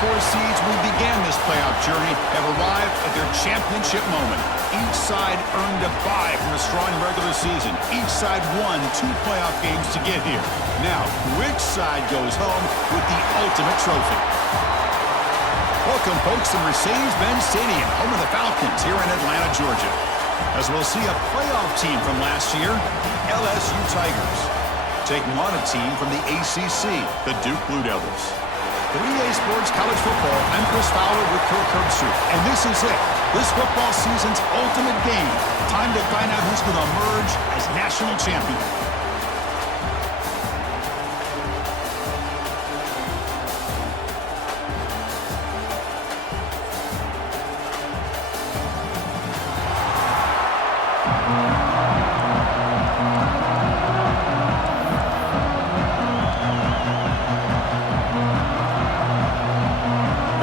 4 seeds who began this playoff journey have arrived at their championship moment. Each side earned a bye from a strong regular season. Each side won 2 playoff games to get here. Now, which side goes home with the ultimate trophy? Welcome, folks, to Mercedes-Benz Stadium, home of the Falcons here in Atlanta, Georgia. As we'll see a playoff team from last year, LSU Tigers, taking on a team from the ACC, the Duke Blue Devils. For EA Sports College Football, I'm Chris Fowler with Kirk Herbstreit, and this is it. This football season's ultimate game. Time to find out who's going to emerge as national champion.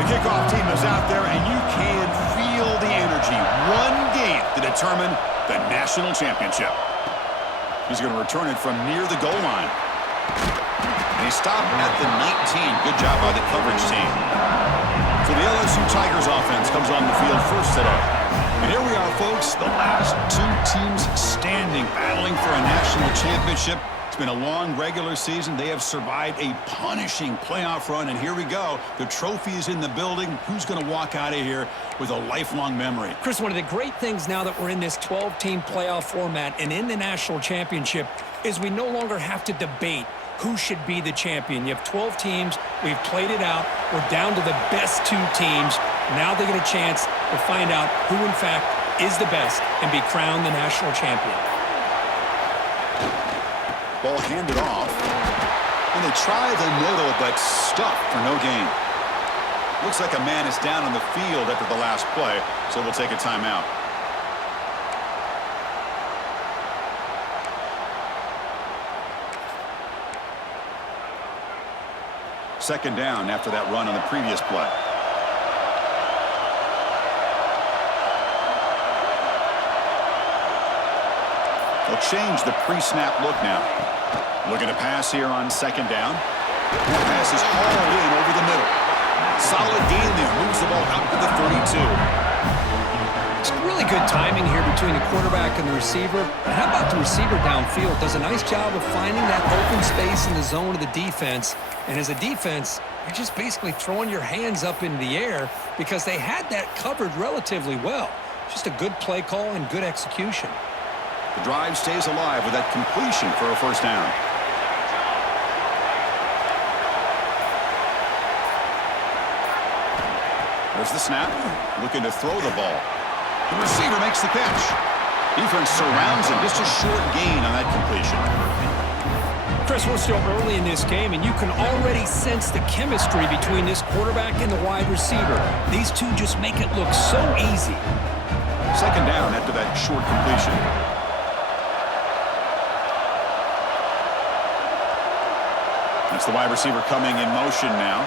Kickoff team is out there, and you can feel the energy. One game to determine the national championship. He's going to return it from near the goal line. And he stopped at the 19. Good job by the coverage team. So the LSU Tigers offense comes on the field first today. And here we are, folks, the last 2 teams standing, battling for a national championship. It's been a long regular season. They have survived a punishing playoff run, and here we go. The trophy is in the building. Who's going to walk out of here with a lifelong memory? Chris, one of the great things now that we're in this 12-team playoff format and in the national championship is we no longer have to debate who should be the champion. You have 12 teams. We've played it out. We're down to the best 2 teams. Now they get a chance to find out who, in fact, is the best and be crowned the national champion. Ball handed off. And they try the middle, but stuck for no gain. Looks like a man is down on the field after the last play, so we'll take a timeout. Second down after that run on the previous play. They'll change the pre-snap look now. Looking to pass here on second down. That pass is hauled in over the middle. Solid gain there. Moves the ball out to the 32. It's really good timing here between the quarterback and the receiver. And how about the receiver downfield? Does a nice job of finding that open space in the zone of the defense. And as a defense, you're just basically throwing your hands up in the air because they had that covered relatively well. Just a good play call and good execution. The drive stays alive with that completion for a first down. There's the snap. Looking to throw the ball. The receiver makes the catch. Defense surrounds him. Just a short gain on that completion. Chris, we're still early in this game, and you can already sense the chemistry between this quarterback and the wide receiver. These two just make it look so easy. Second down after that short completion. That's the wide receiver coming in motion now.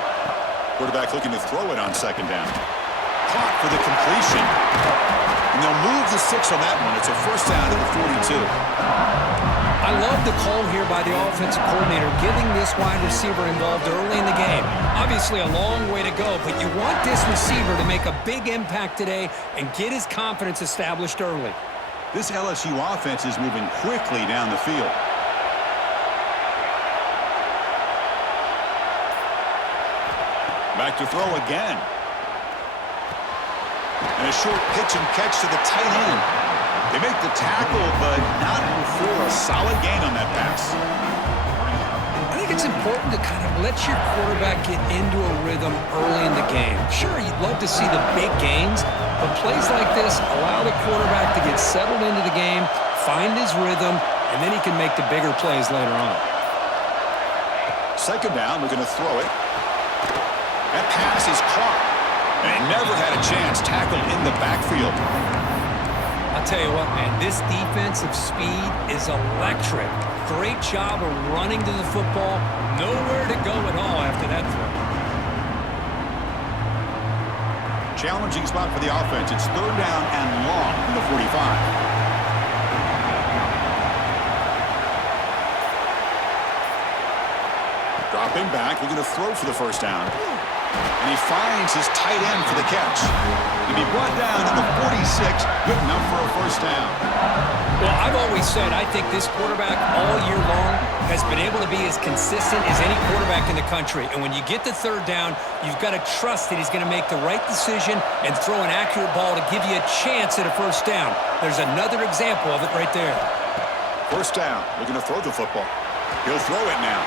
Quarterback looking to throw it on second down. Caught for the completion. And they'll move the 6 on that one. It's a first down at the 42. I love the call here by the offensive coordinator, getting this wide receiver involved early in the game. Obviously a long way to go, but you want this receiver to make a big impact today and get his confidence established early. This LSU offense is moving quickly down the field. Back to throw again. And a short pitch and catch to the tight end. They make the tackle, but not before a solid gain on that pass. I think it's important to kind of let your quarterback get into a rhythm early in the game. Sure, you'd love to see the big gains, but plays like this allow the quarterback to get settled into the game, find his rhythm, and then he can make the bigger plays later on. Second down, we're going to throw it. That pass is caught. And he never had a chance. Tackled in the backfield. I'll tell you what, man, this defensive speed is electric. Great job of running to the football. Nowhere to go at all after that throw. Challenging spot for the offense. It's third down and long from the 45. Dropping back, looking to throw for the first down. And he finds his tight end for the catch. He'll be brought down to the 46, good enough for a first down. Well, I've always said I think this quarterback all year long has been able to be as consistent as any quarterback in the country. And when you get the third down, you've got to trust that he's going to make the right decision and throw an accurate ball to give you a chance at a first down. There's another example of it right there. First down, looking to throw the football. He'll throw it now.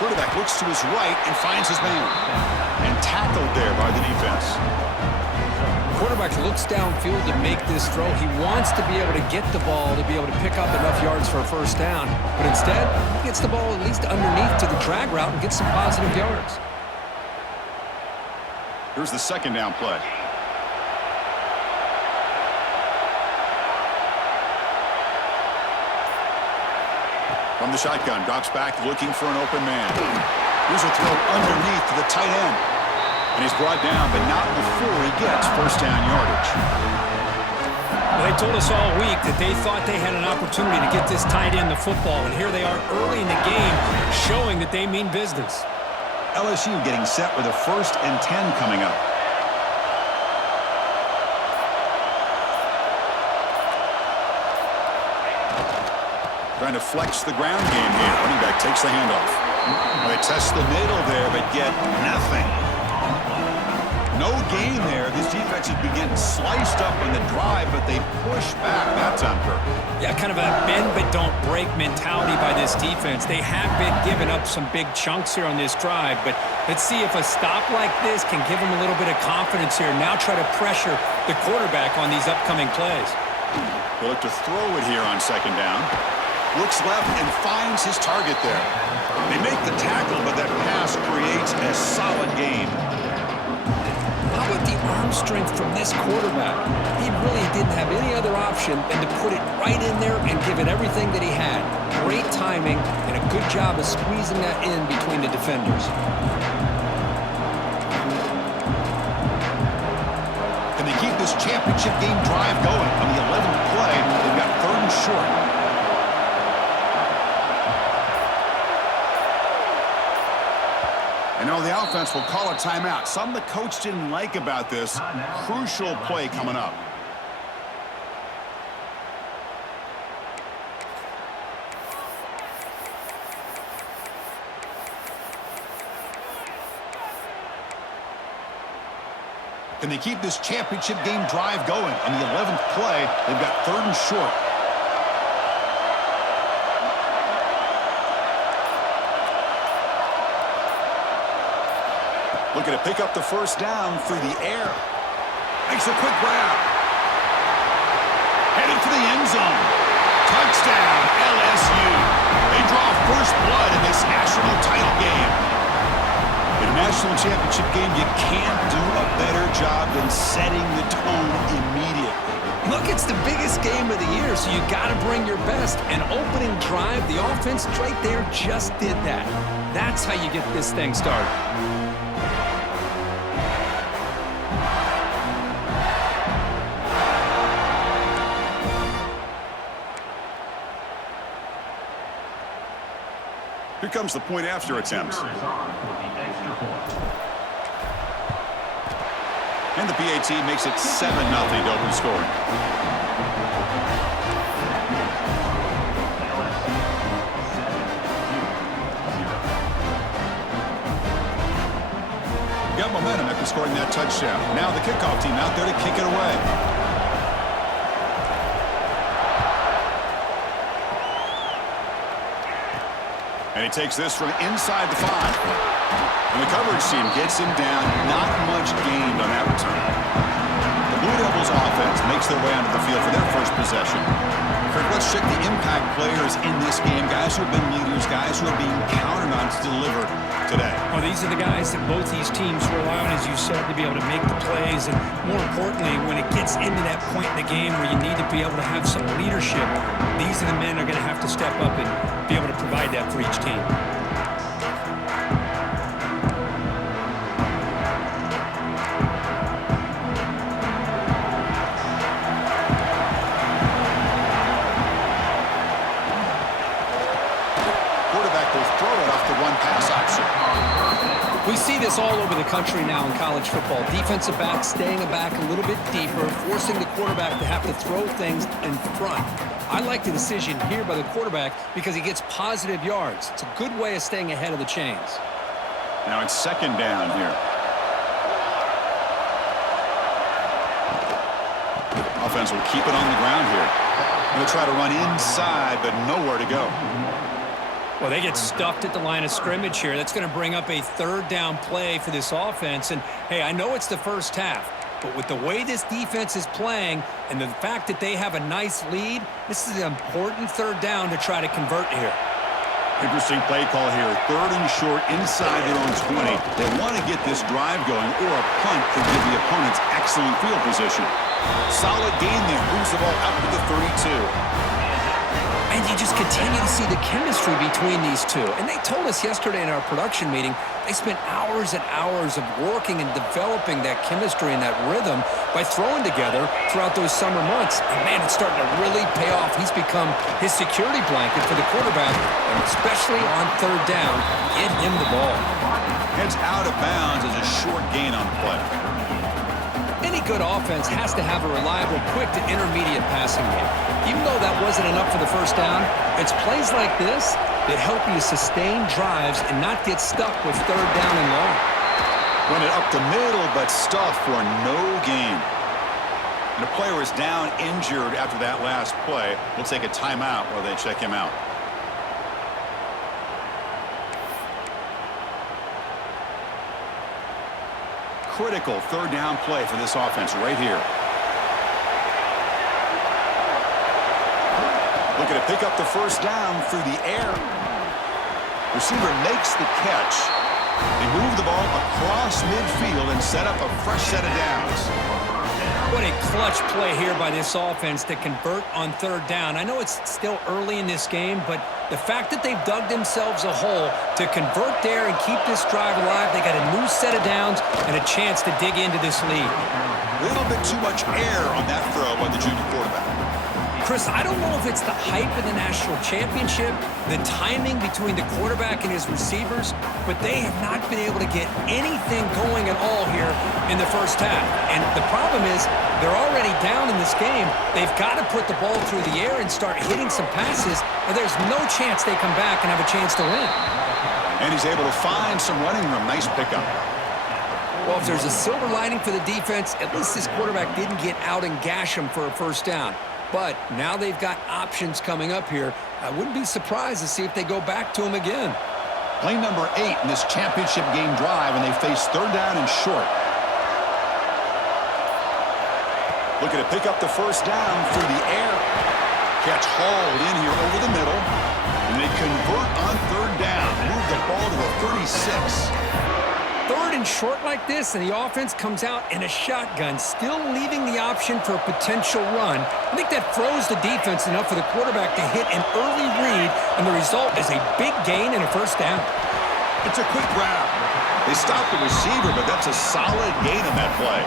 Quarterback looks to his right and finds his man. And tackled there by the defense. Quarterback looks downfield to make this throw. He wants to be able to get the ball to be able to pick up enough yards for a first down. But instead, he gets the ball at least underneath to the drag route and gets some positive yards. Here's the second down play. From the shotgun, drops back looking for an open man. Here's a throw underneath to the tight end. And he's brought down, but not before he gets first down yardage. Well, they told us all week that they thought they had an opportunity to get this tight end the football, and here they are early in the game showing that they mean business. LSU getting set with a 1st and 10 coming up. Trying to flex the ground game here. Running back takes the handoff. Well, they test the middle there, but get nothing. No gain there. This defense has been getting sliced up on the drive, but they push back that time, Kirk. Yeah, kind of a bend but don't break mentality by this defense. They have been giving up some big chunks here on this drive, but let's see if a stop like this can give them a little bit of confidence here. Now try to pressure the quarterback on these upcoming plays. They look to throw it here on second down. Looks left and finds his target there. They make the tackle, but that pass creates a solid gain. How about the arm strength from this quarterback? He really didn't have any other option than to put it right in there and give it everything that he had. Great timing and a good job of squeezing that in between the defenders. Can they keep this championship game drive going? On the 11th play, they've got 3rd and short. And now the offense will call a timeout. Something the coach didn't like about this. Crucial play coming up. Can they keep this championship game drive going? On the 11th play, they've got 3rd and short. Looking to pick up the first down through the air. Makes a quick grab. Headed for the end zone. Touchdown, LSU. They draw first blood in this national title game. In a national championship game, you can't do a better job than setting the tone immediately. Look, it's the biggest game of the year, so you got to bring your best. An opening drive, the offense right there just did that. That's how you get this thing started. Here comes the point after attempt. And the PAT makes it 7-0 to open scoring. Got momentum after scoring that touchdown. Now the kickoff team out there to kick it away. And he takes this from inside the 5. And the coverage team gets him down. Not much gained on that return. The Blue Devils offense makes their way onto the field for their first possession. Kirk, let's check the impact players in this game. Guys who have been leaders, guys who are being counted on to deliver today. Well, these are the guys that both these teams rely on, as you said, to be able to make the plays. And more importantly, when it gets into that point in the game where you need to be able to have some leadership, these are the men who are going to have to step up and be able to provide that for each team. We see this all over the country now in college football. Defensive back staying back a little bit deeper, forcing the quarterback to have to throw things in front. I like the decision here by the quarterback because he gets positive yards. It's a good way of staying ahead of the chains. Now it's second down here. Offense will keep it on the ground here. They'll try to run inside, but nowhere to go. Well, they get stuffed at the line of scrimmage here. That's going to bring up a third down play for this offense. And, hey, I know it's the first half, but with the way this defense is playing and the fact that they have a nice lead, this is an important third down to try to convert here. Interesting play call here. Third and short inside their own 20. They want to get this drive going, or a punt could give the opponents excellent field position. Solid gain there. Moves the ball up to the 32. And you just continue to see the chemistry between these two. And they told us yesterday in our production meeting, they spent hours and hours of working and developing that chemistry and that rhythm by throwing together throughout those summer months. And, man, it's starting to really pay off. He's become his security blanket for the quarterback, and especially on third down, get him the ball. Heads out of bounds as a short gain on the play. Any good offense has to have a reliable, quick to intermediate passing game. Even though that wasn't enough for the first down, it's plays like this that help you sustain drives and not get stuck with third down and long. Run it up the middle, but stuffed for no gain. And the player is down injured after that last play. We'll take a timeout while they check him out. Critical third down play for this offense right here. Looking to pick up the first down through the air. Receiver makes the catch. They move the ball across midfield and set up a fresh set of downs. What a clutch play here by this offense to convert on third down. I know it's still early in this game, but the fact that they've dug themselves a hole to convert there and keep this drive alive, they got a new set of downs and a chance to dig into this lead. A little bit too much air on that throw by the junior quarterback. Chris, I don't know if it's the hype of the national championship, the timing between the quarterback and his receivers, but they have not been able to get anything going at all here in the first half. And the problem is they're already down in this game. They've got to put the ball through the air and start hitting some passes, or there's no chance they come back and have a chance to win. And he's able to find some running room. Nice pickup. Well, if there's a silver lining for the defense, at least this quarterback didn't get out and gash him for a first down. But now they've got options coming up here. I wouldn't be surprised to see if they go back to him again. Play number 8 in this championship game drive, and they face third down and short. Looking to pick up the first down through the air. Catch hauled in here over the middle. And they convert on third down. Move the ball to the 36. Third and short like this, and the offense comes out in a shotgun, still leaving the option for a potential run. I think that throws the defense enough for the quarterback to hit an early read, and the result is a big gain and a first down. It's a quick grab. They stop the receiver, but that's a solid gain on that play.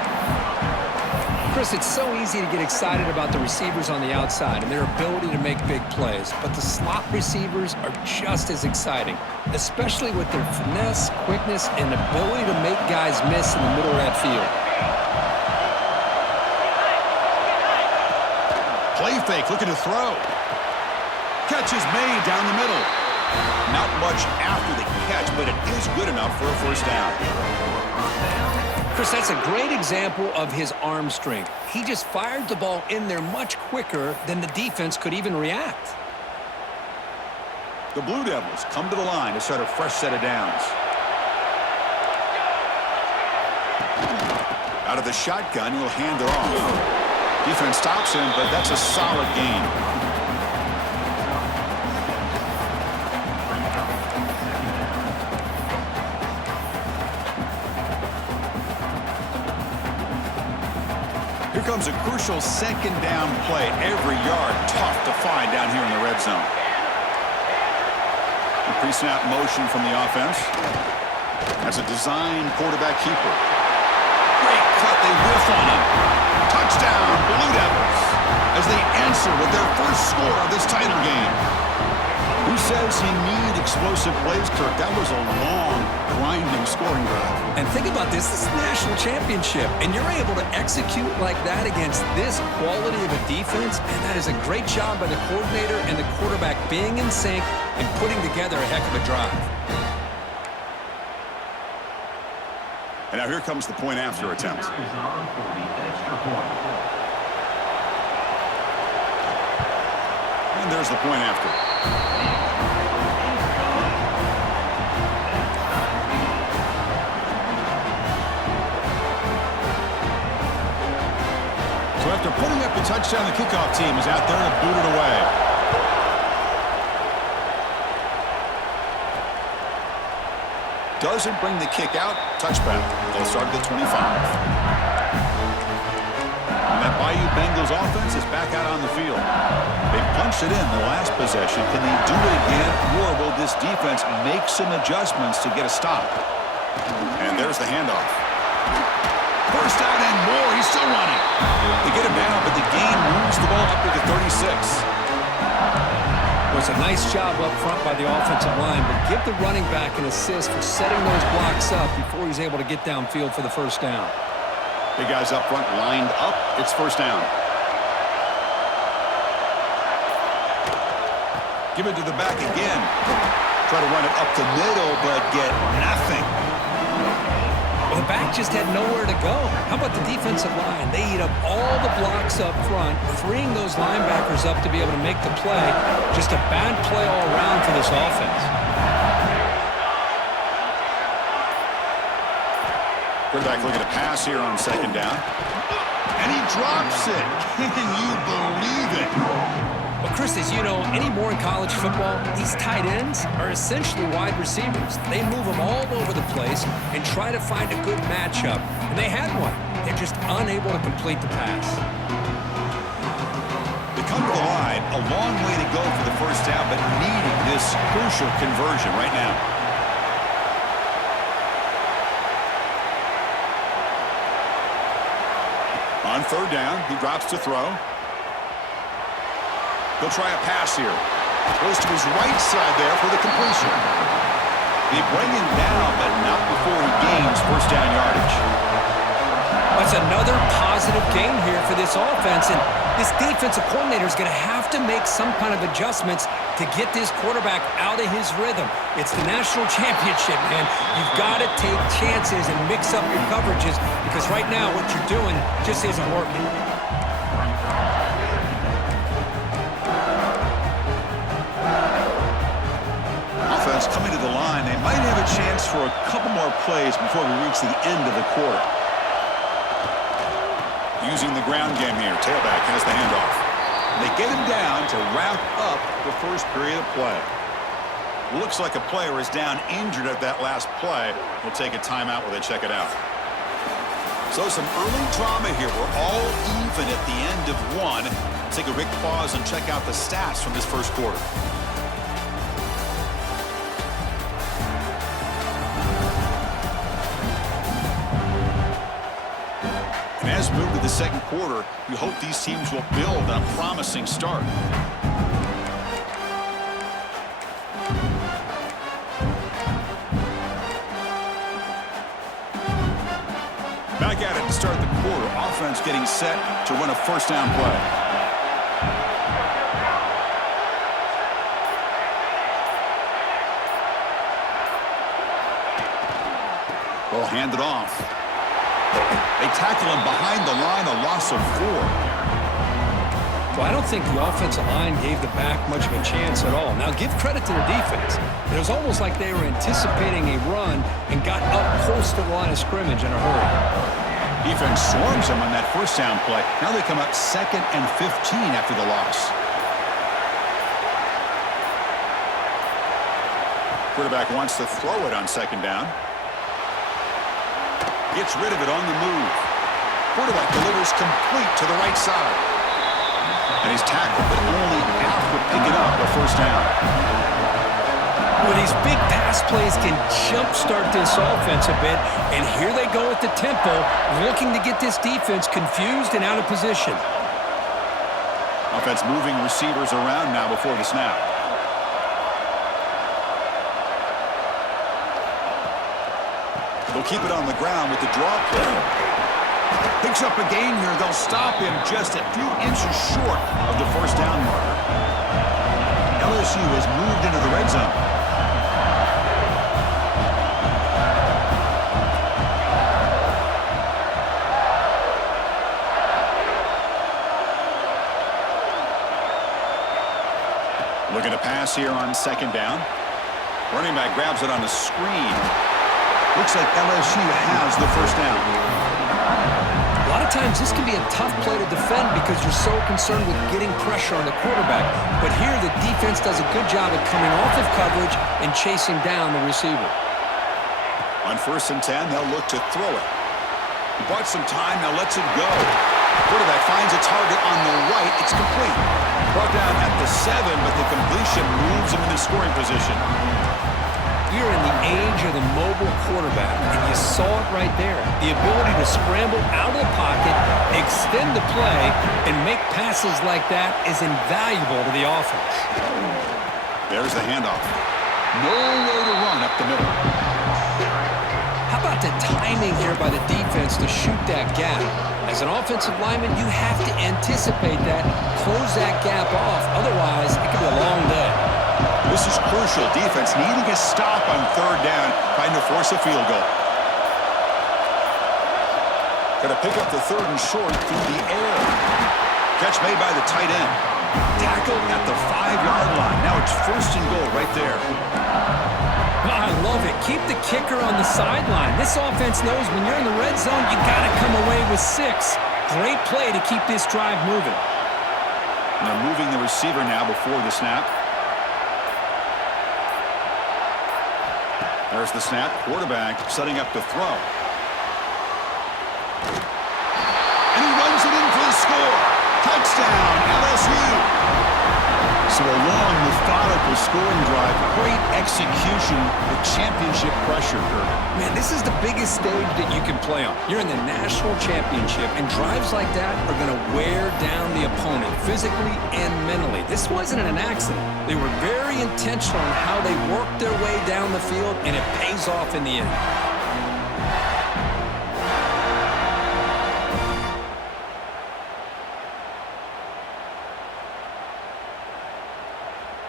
Chris, it's so easy to get excited about the receivers on the outside and their ability to make big plays, but the slot receivers are just as exciting, especially with their finesse, quickness, and ability to make guys miss in the middle of that field. Play fake, looking to throw. Catch is made down the middle. Not much after the catch, but it is good enough for a first down. Chris, that's a great example of his arm strength. He just fired the ball in there much quicker than the defense could even react. The Blue Devils come to the line to start a fresh set of downs. Out of the shotgun, he'll hand it off. Defense stops him, but that's a solid gain. Here comes a crucial second down play. Every yard tough to find down here in the red zone. A pre-snap motion from the offense. That's a design quarterback keeper. Great cut. They whiff on him. Touchdown, Blue Devils, as they answer with their first score of this title game. Who says you need explosive plays, Kirk? That was a long, grinding scoring drive. And think about this. This is the national championship, and you're able to execute like that against this quality of a defense, and that is a great job by the coordinator and the quarterback being in sync and putting together a heck of a drive. And now here comes the point after attempt. And there's the point after. So after putting up the touchdown, the kickoff team is out there to boot it away. Doesn't bring the kick out. Touchback. They'll start at the 25. And that Bayou Bengals offense is back out on the field. They punched it in the last possession. Can they do it again, or will this defense make some adjustments to get a stop? And there's the handoff. First down and more. He's still running. They get him down, but the gain moves the ball up to the 36. It was a nice job up front by the offensive line, but give the running back an assist for setting those blocks up before he's able to get downfield for the first down. Big guys up front lined up. It's first down. Give it to the back again. Try to run it up the middle, but get nothing. Well, the back just had nowhere to go. How about the defensive line? They eat up all the blocks up front, freeing those linebackers up to be able to make the play. Just a bad play all around for this offense. Quarterback looking to pass here on second down. And he drops it. Can you believe it? Well, Chris, as you know, anymore in college football, these tight ends are essentially wide receivers. They move them all over the place and try to find a good matchup. And they had one. They're just unable to complete the pass. They come to the line, a long way to go for the first down, but needing this crucial conversion right now. On third down, he drops to throw. He'll try a pass here. Goes to his right side there for the completion. They bring him down, but not before he gains first down yardage. That's another positive game here for this offense, and this defensive coordinator is going to have to make some kind of adjustments to get this quarterback out of his rhythm. It's the national championship, man. You've got to take chances and mix up your coverages because right now what you're doing just isn't working. Offense coming to the line. They might have a chance for a couple more plays before we reach the end of the quarter. Using the ground game here. Tailback has the handoff. They get him down to wrap up the first period of play. Looks like a player is down injured at that last play. We'll take a timeout while they check it out. So some early drama here. We're all even at the end of one. Take a quick pause and check out the stats from this first quarter. And as we move to the second quarter, we hope these teams will build on a promising start. Back at it to start the quarter. Offense getting set to run a first down play. Ball handed off. They tackle him behind the line, a loss of 4. Well, I don't think the offensive line gave the back much of a chance at all. Now, give credit to the defense. It was almost like they were anticipating a run and got up close to the line of scrimmage in a hurry. Defense swarms him on that first down play. Now they come up 2nd and 15 after the loss. Quarterback wants to throw it on second down. Gets rid of it on the move. Quarterback delivers complete to the right side. And he's tackled, but only after picking up a first down. Well, these big pass plays can jumpstart this offense a bit, and here they go at the tempo, looking to get this defense confused and out of position. Offense moving receivers around now before the snap. They'll keep it on the ground with the draw play. Picks up a gain here. They'll stop him just a few inches short of the first down marker. LSU has moved into the red zone. Looking to pass here on second down. Running back grabs it on the screen. Looks like LSU has the first down. A lot of times this can be a tough play to defend because you're so concerned with getting pressure on the quarterback. But here the defense does a good job at coming off of coverage and chasing down the receiver. On 1st and 10, they'll look to throw it. He bought some time, now lets it go. Quarterback finds a target on the right. It's complete. Brought down at the 7, but the completion moves him into scoring position. You're in the age of the mobile quarterback, and you saw it right there. The ability to scramble out of the pocket, extend the play, and make passes like that is invaluable to the offense. There's the handoff. Nowhere to run up the middle. How about the timing here by the defense to shoot that gap? As an offensive lineman, you have to anticipate that, close that gap off. Otherwise, it could be a long day. This is crucial. Defense needing a stop on 3rd down, trying to force a field goal. Going to pick up the 3rd and short through the air. Catch made by the tight end. Tackle at the 5-yard line. Now it's 1st and goal right there. I love it. Keep the kicker on the sideline. This offense knows when you're in the red zone, you got to come away with 6. Great play to keep this drive moving. Now moving the receiver now before the snap. There's the snap. Quarterback setting up to throw. And he runs it in for the score. Touchdown, LSU. So a long, methodical scoring drive. Great execution with championship pressure. Man, this is the biggest stage that you can play on. You're in the national championship, and drives like that are going to wear down the opponent physically and mentally. This wasn't an accident. They were very intentional on how they worked their way down the field, and it pays off in the end.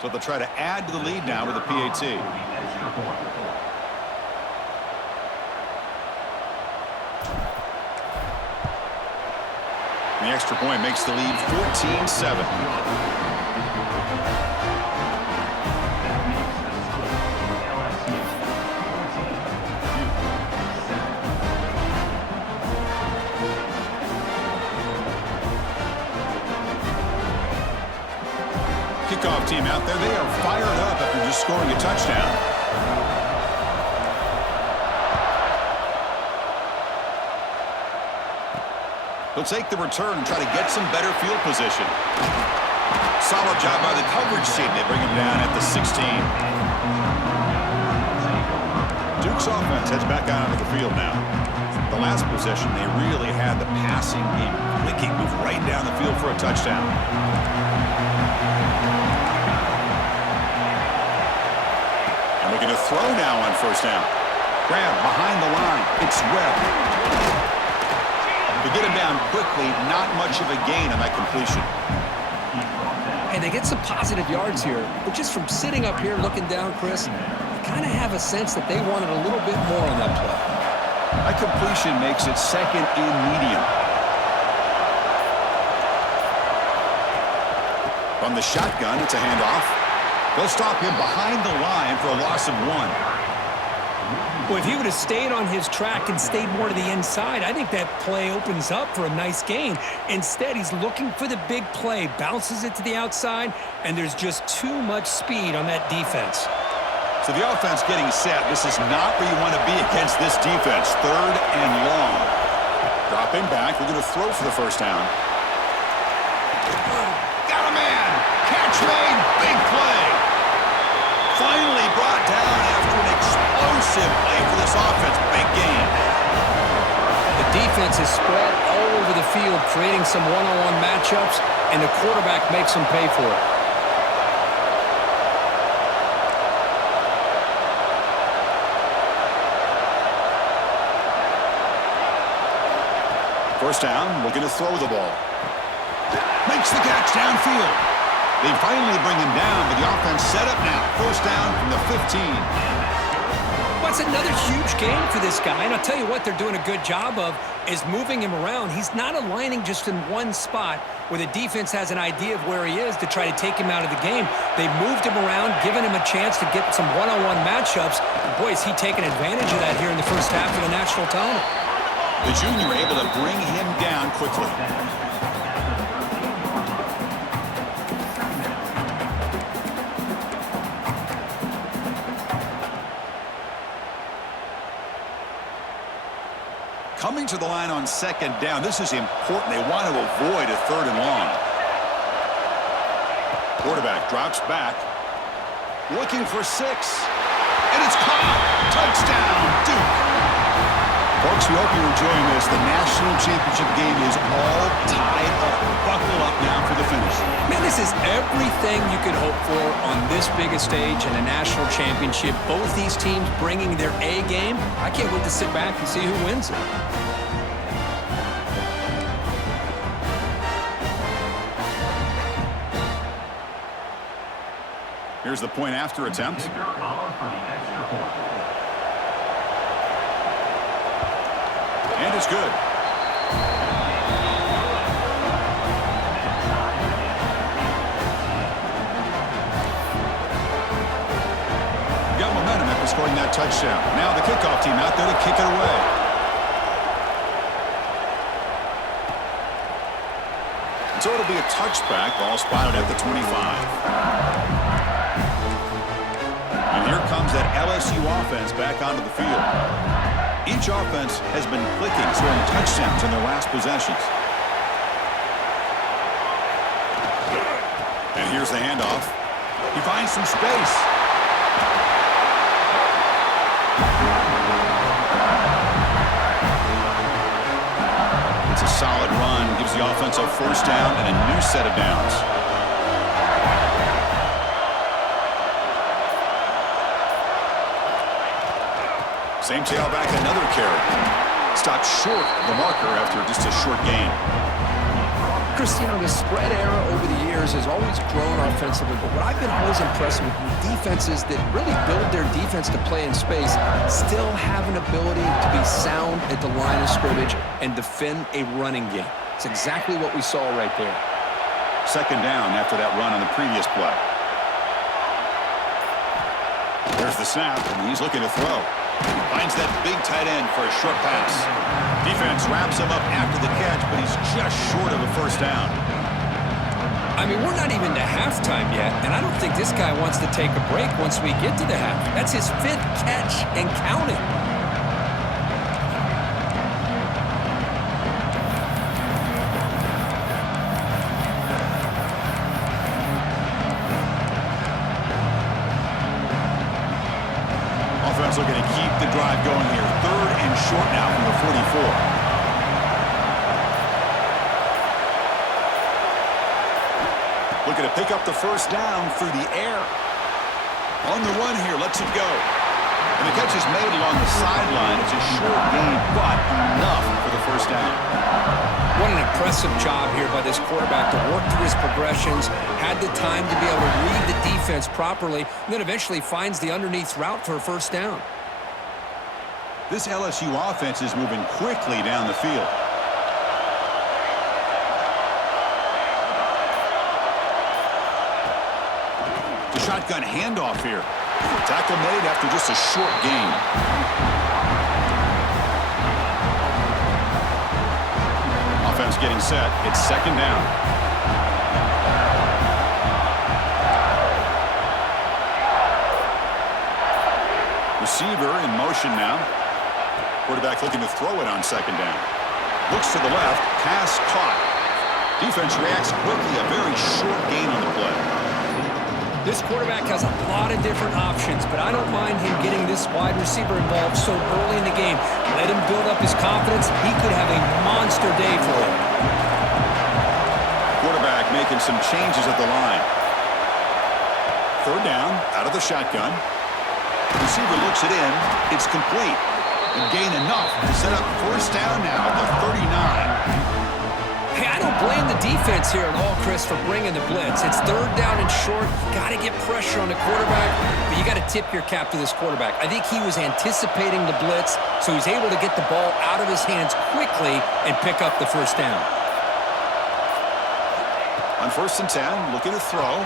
So they'll try to add to the lead now with a PAT. The extra point makes the lead 14-7. Kickoff team out there. They are fired up after just scoring a touchdown. They'll take the return and try to get some better field position. Solid job by the coverage team. They bring him down at the 16. Duke's offense heads back out onto the field now. The last possession, they really had the passing game clicking, move right down the field for a touchdown. And looking to throw now on 1st down. Grab behind the line. It's Webb. To get him down quickly, not much of a gain on that completion. And they get some positive yards here, but just from sitting up here looking down, Chris, you kind of have a sense that they wanted a little bit more on that play. That completion makes it 2nd and medium. From the shotgun, it's a handoff. They'll stop him behind the line for a loss of 1. Well, if he would have stayed on his track and stayed more to the inside, I think that play opens up for a nice gain. Instead, he's looking for the big play, bounces it to the outside, and there's just too much speed on that defense. So the offense getting set. This is not where you want to be against this defense. 3rd and long. Dropping back. We're going to throw for the 1st down. Got a man. Catch made. Big play. Finally brought down after an explosive play for this offense. Big game. The defense is spread all over the field, creating some one-on-one matchups, and the quarterback makes them pay for it. First down, looking to throw the ball. Makes the catch downfield. They finally bring him down, but the offense set up now. First down from the 15. Well, it's another huge game for this guy, and I'll tell you what they're doing a good job of is moving him around. He's not aligning just in one spot where the defense has an idea of where he is to try to take him out of the game. They moved him around, giving him a chance to get some one-on-one matchups. And boy, is he taking advantage of that here in the first half of the national tournament. The junior able to bring him down quickly. Coming to the line on second down. This is important. They want to avoid a third and long. Quarterback drops back. Looking for 6. And it's caught. Touchdown, Duke. Folks, we hope you're enjoying this. The national championship game is all tied up. Buckle up now for the finish. Man, this is everything you could hope for on this big a stage in a national championship. Both these teams bringing their A game. I can't wait to sit back and see who wins it. Here's the point after attempt. And it's good. Got momentum after scoring that touchdown. Now the kickoff team out there to kick it away. So it'll be a touchback. Ball spotted at the 25. And here comes that LSU offense back onto the field. Each offense has been clicking, scoring touchdowns in their last possessions. And here's the handoff. He finds some space. It's a solid run. Gives the offense a first down and a new set of downs. Same tailback, another carry. Stopped short of the marker after just a short gain. Chris, you know, the spread era over the years has always grown offensively, but what I've been always impressed with defenses that really build their defense to play in space still have an ability to be sound at the line of scrimmage and defend a running game. It's exactly what we saw right there. Second down after that run on the previous play. There's the snap, and he's looking to throw. Finds that big tight end for a short pass. Defense wraps him up after the catch, but he's just short of a first down. I mean, we're not even to halftime yet, and I don't think this guy wants to take a break once we get to the half. That's his 5th catch and counting. Offense looking to keep the drive going here. 3rd and short now from the 44. Looking to pick up the first down through the air. On the run here, lets it go. And the catch is made along the sideline. It's a short gain, but enough for the first down. What an impressive job here by this quarterback to work through his progressions, had the time to be able to read the defense properly, and then eventually finds the underneath route for a first down. This LSU offense is moving quickly down the field. The shotgun handoff here. Tackle made after just a short gain. Offense getting set. It's second down. Receiver in motion now. Quarterback looking to throw it on second down. Looks to the left. Pass caught. Defense reacts quickly. A very short gain on the play. This quarterback has a lot of different options, but I don't mind him getting this wide receiver involved so early in the game. Let him build up his confidence. He could have a monster day for him. Quarterback making some changes at the line. 3rd down, out of the shotgun. Receiver looks it in. It's complete. And gain enough to set up first down now at the 39. defense here at all, Chris, for bringing the blitz. It's third down and short. Got to get pressure on the quarterback, but you got to tip your cap to this quarterback. I think he was anticipating the blitz, so he's able to get the ball out of his hands quickly and pick up the first down. On 1st and 10, looking to throw.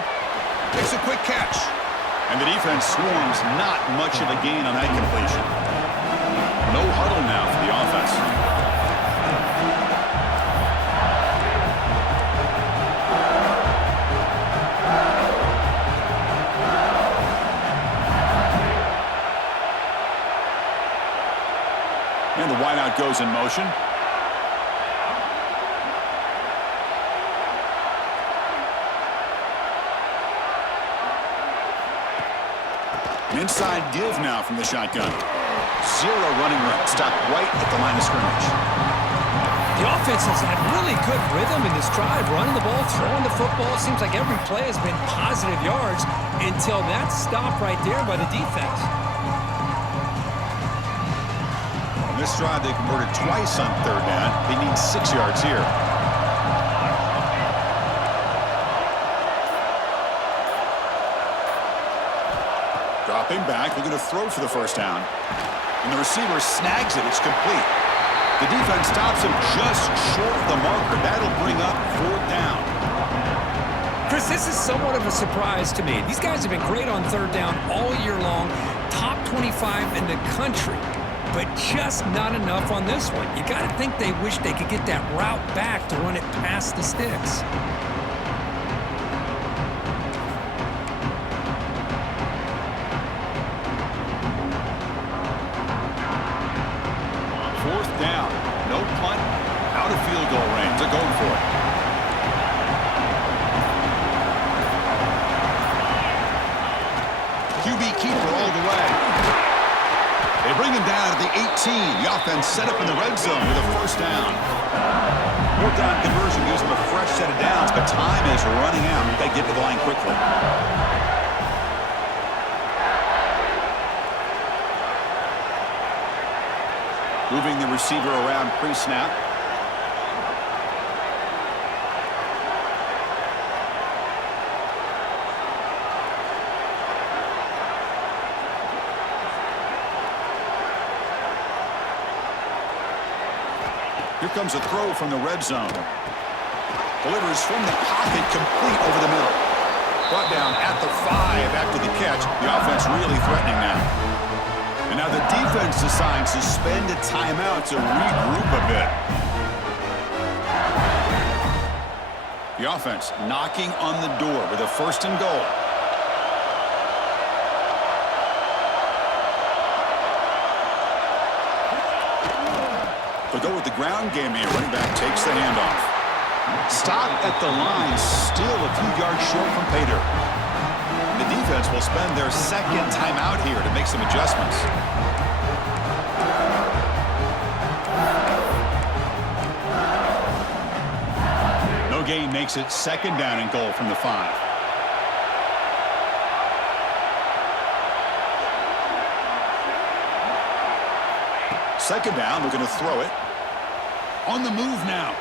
Makes a quick catch. And the defense swarms, not much of a gain on that completion. No huddle now for the offense. And the wideout goes in motion. Inside give now from the shotgun. Zero running room. Stopped right at the line of scrimmage. The offense has had really good rhythm in this drive. Running the ball, throwing the football. Seems like every play has been positive yards until that stop right there by the defense. On this drive, they converted twice on 3rd down. They need 6 yards here. Dropping back, looking to throw for the first down. And the receiver snags it. It's complete. The defense stops him just short of the marker. That'll bring up 4th down. Chris, this is somewhat of a surprise to me. These guys have been great on 3rd down all year long. Top 25 in the country. But just not enough on this one. You got to think they wish they could get that route back to run it past the sticks. They're going for it. QB keeper all the way. They bring him down at the 18. The offense set up in the red zone with a first down. 4th down conversion gives them a fresh set of downs, but time is running out. They get to the line quickly. Moving the receiver around pre-snap. Here comes a throw from the red zone. Delivers from the pocket, complete over the middle. Brought down at the 5 after the catch. The offense really threatening now. And now the defense decides to spend a timeout to regroup a bit. The offense knocking on the door with a 1st and goal. They'll go with the ground game here. Running back takes the handoff. Stop at the line, still a few yards short from pay dirt. The defense will spend their 2nd timeout here to make some adjustments. No gain makes it 2nd down and goal from the 5. Second down, looking to throw it. On the move now.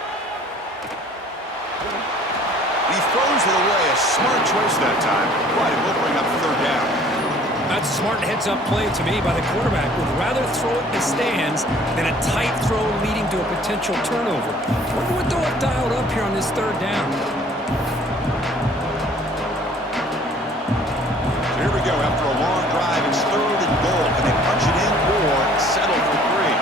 He throws it away. A smart choice that time. But it will bring up 3rd down. That's a smart heads-up play to me by the quarterback. Would rather throw it in the stands than a tight throw leading to a potential turnover. Wonder what they'll have dialed up here on this 3rd down. So here we go. After a long drive, it's 3rd and goal. Can they punch it in or settle for 3?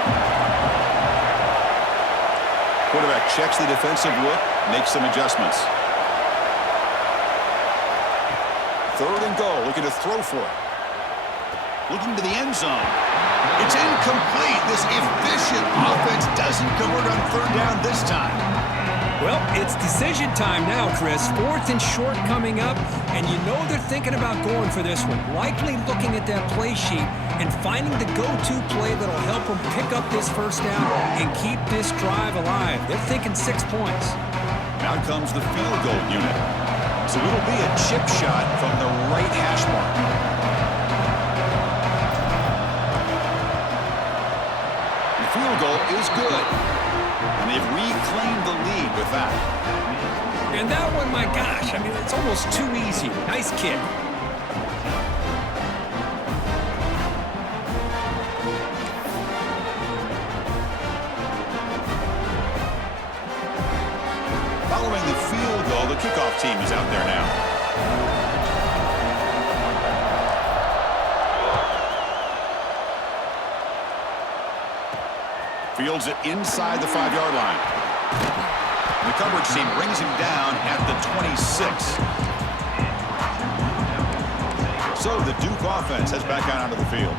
Quarterback checks the defensive look, makes some adjustments. 3rd and goal, looking to throw for it. Looking to the end zone. It's incomplete. This efficient offense doesn't convert on 3rd down this time. Well, it's decision time now, Chris. 4th and short coming up, and you know they're thinking about going for this one. Likely looking at that play sheet and finding the go-to play that'll help them pick up this first down and keep this drive alive. They're thinking 6 points. Now comes the field goal unit. So it'll be a chip shot from the right hash mark. The field goal is good. And they've reclaimed the lead with that. And that one, my gosh, I mean, it's almost too easy. Nice kick. Following the field goal, the kickoff team is out there now. Fields it inside the 5-yard line. The coverage team brings him down at the 26. So the Duke offense heads back out onto the field.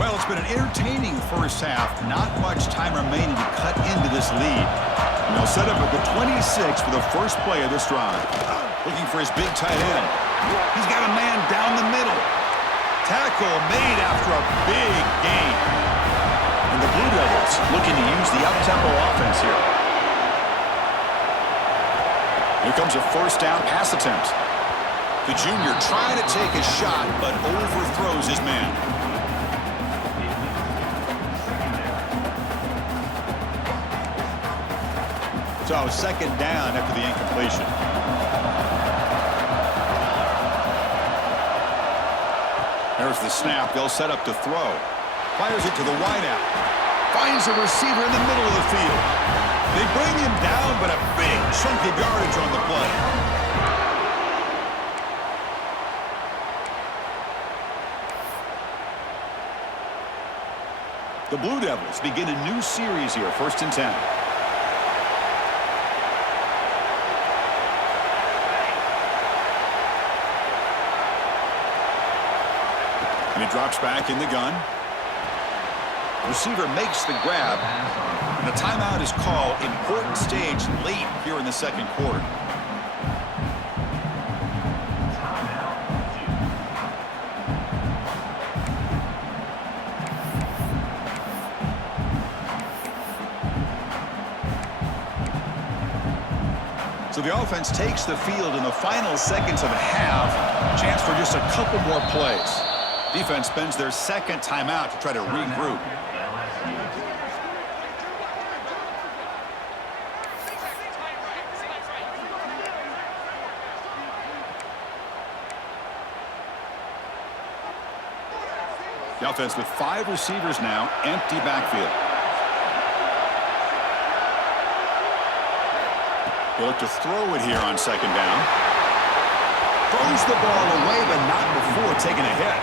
Well, it's been an entertaining first half. Not much time remaining to cut into this lead. And they'll set up at the 26 for the first play of this drive. Looking for his big tight end. He's got a man down the middle. Tackle made after a big gain. And the Blue Devils looking to use the up-tempo offense here. Here comes a first down pass attempt. The junior trying to take a shot, but overthrows his man. So second down after the incompletion. There's the snap. They'll set up to throw. Fires it to the wideout. Finds a receiver in the middle of the field. They bring him down, but a big chunk of yardage on the play. The Blue Devils begin a new series here, 1st and 10. And he drops back in the gun. Receiver makes the grab. And a timeout is called. Important stage late here in the second quarter. So the offense takes the field in the final seconds of a half. Chance for just a couple more plays. Defense spends their second timeout to try to regroup. The offense with 5 receivers now, empty backfield. They look to throw it here on second down. Throws the ball away, but not before taking a hit.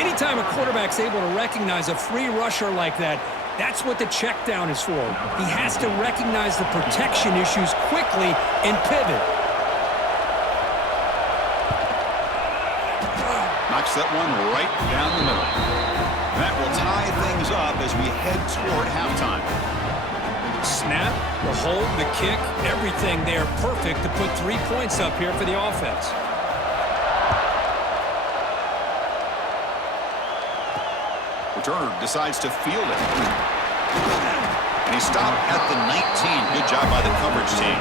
Anytime a quarterback's able to recognize a free rusher like that, that's what the check down is for. He has to recognize the protection issues quickly and pivot. Knocks that one right down the middle. That will tie things up as we head toward halftime. Snap, the hold, the kick, everything there perfect to put 3 points up here for the offense. Turner decides to field it. And he stopped at the 19. Good job by the coverage team.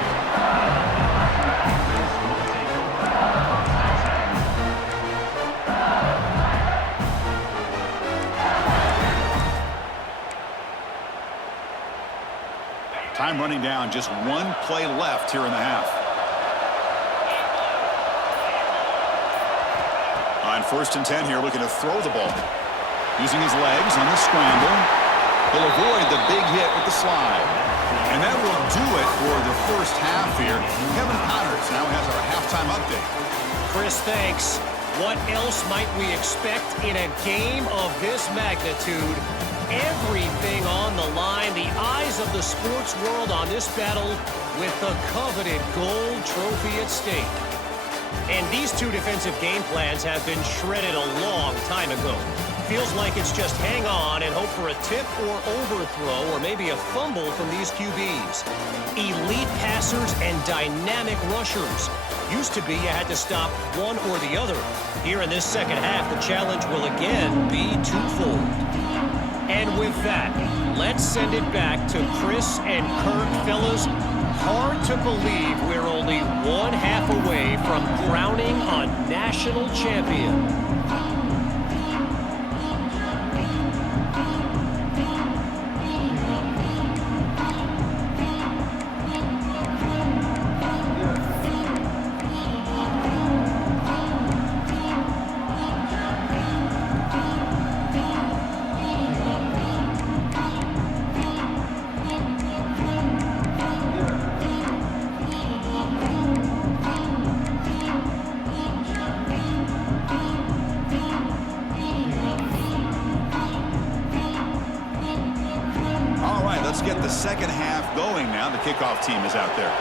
Time running down. Just 1 play left here in the half. On 1st and 10 here, looking to throw the ball. Using his legs on the scramble. He'll avoid the big hit with the slide. And that will do it for the first half here. Kevin Connors now has our halftime update. Chris, thanks. What else might we expect in a game of this magnitude? Everything on the line. The eyes of the sports world on this battle with the coveted gold trophy at stake. And these two defensive game plans have been shredded a long time ago. Feels like it's just hang on and hope for a tip or overthrow or maybe a fumble from these QBs. Elite passers and dynamic rushers. Used to be you had to stop one or the other. Here in this second half, the challenge will again be twofold. And with that, let's send it back to Chris and Kurt. Fellas, hard to believe we're only 1 half away from crowning a national champion. Now the kickoff team is out there.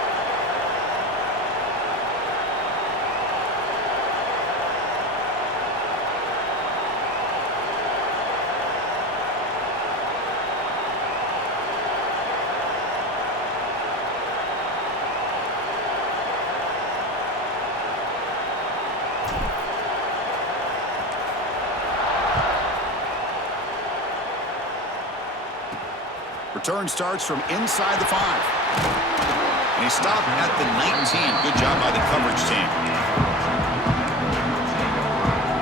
Return starts from inside the 5. And he stopped at the 19. Good job by the coverage team.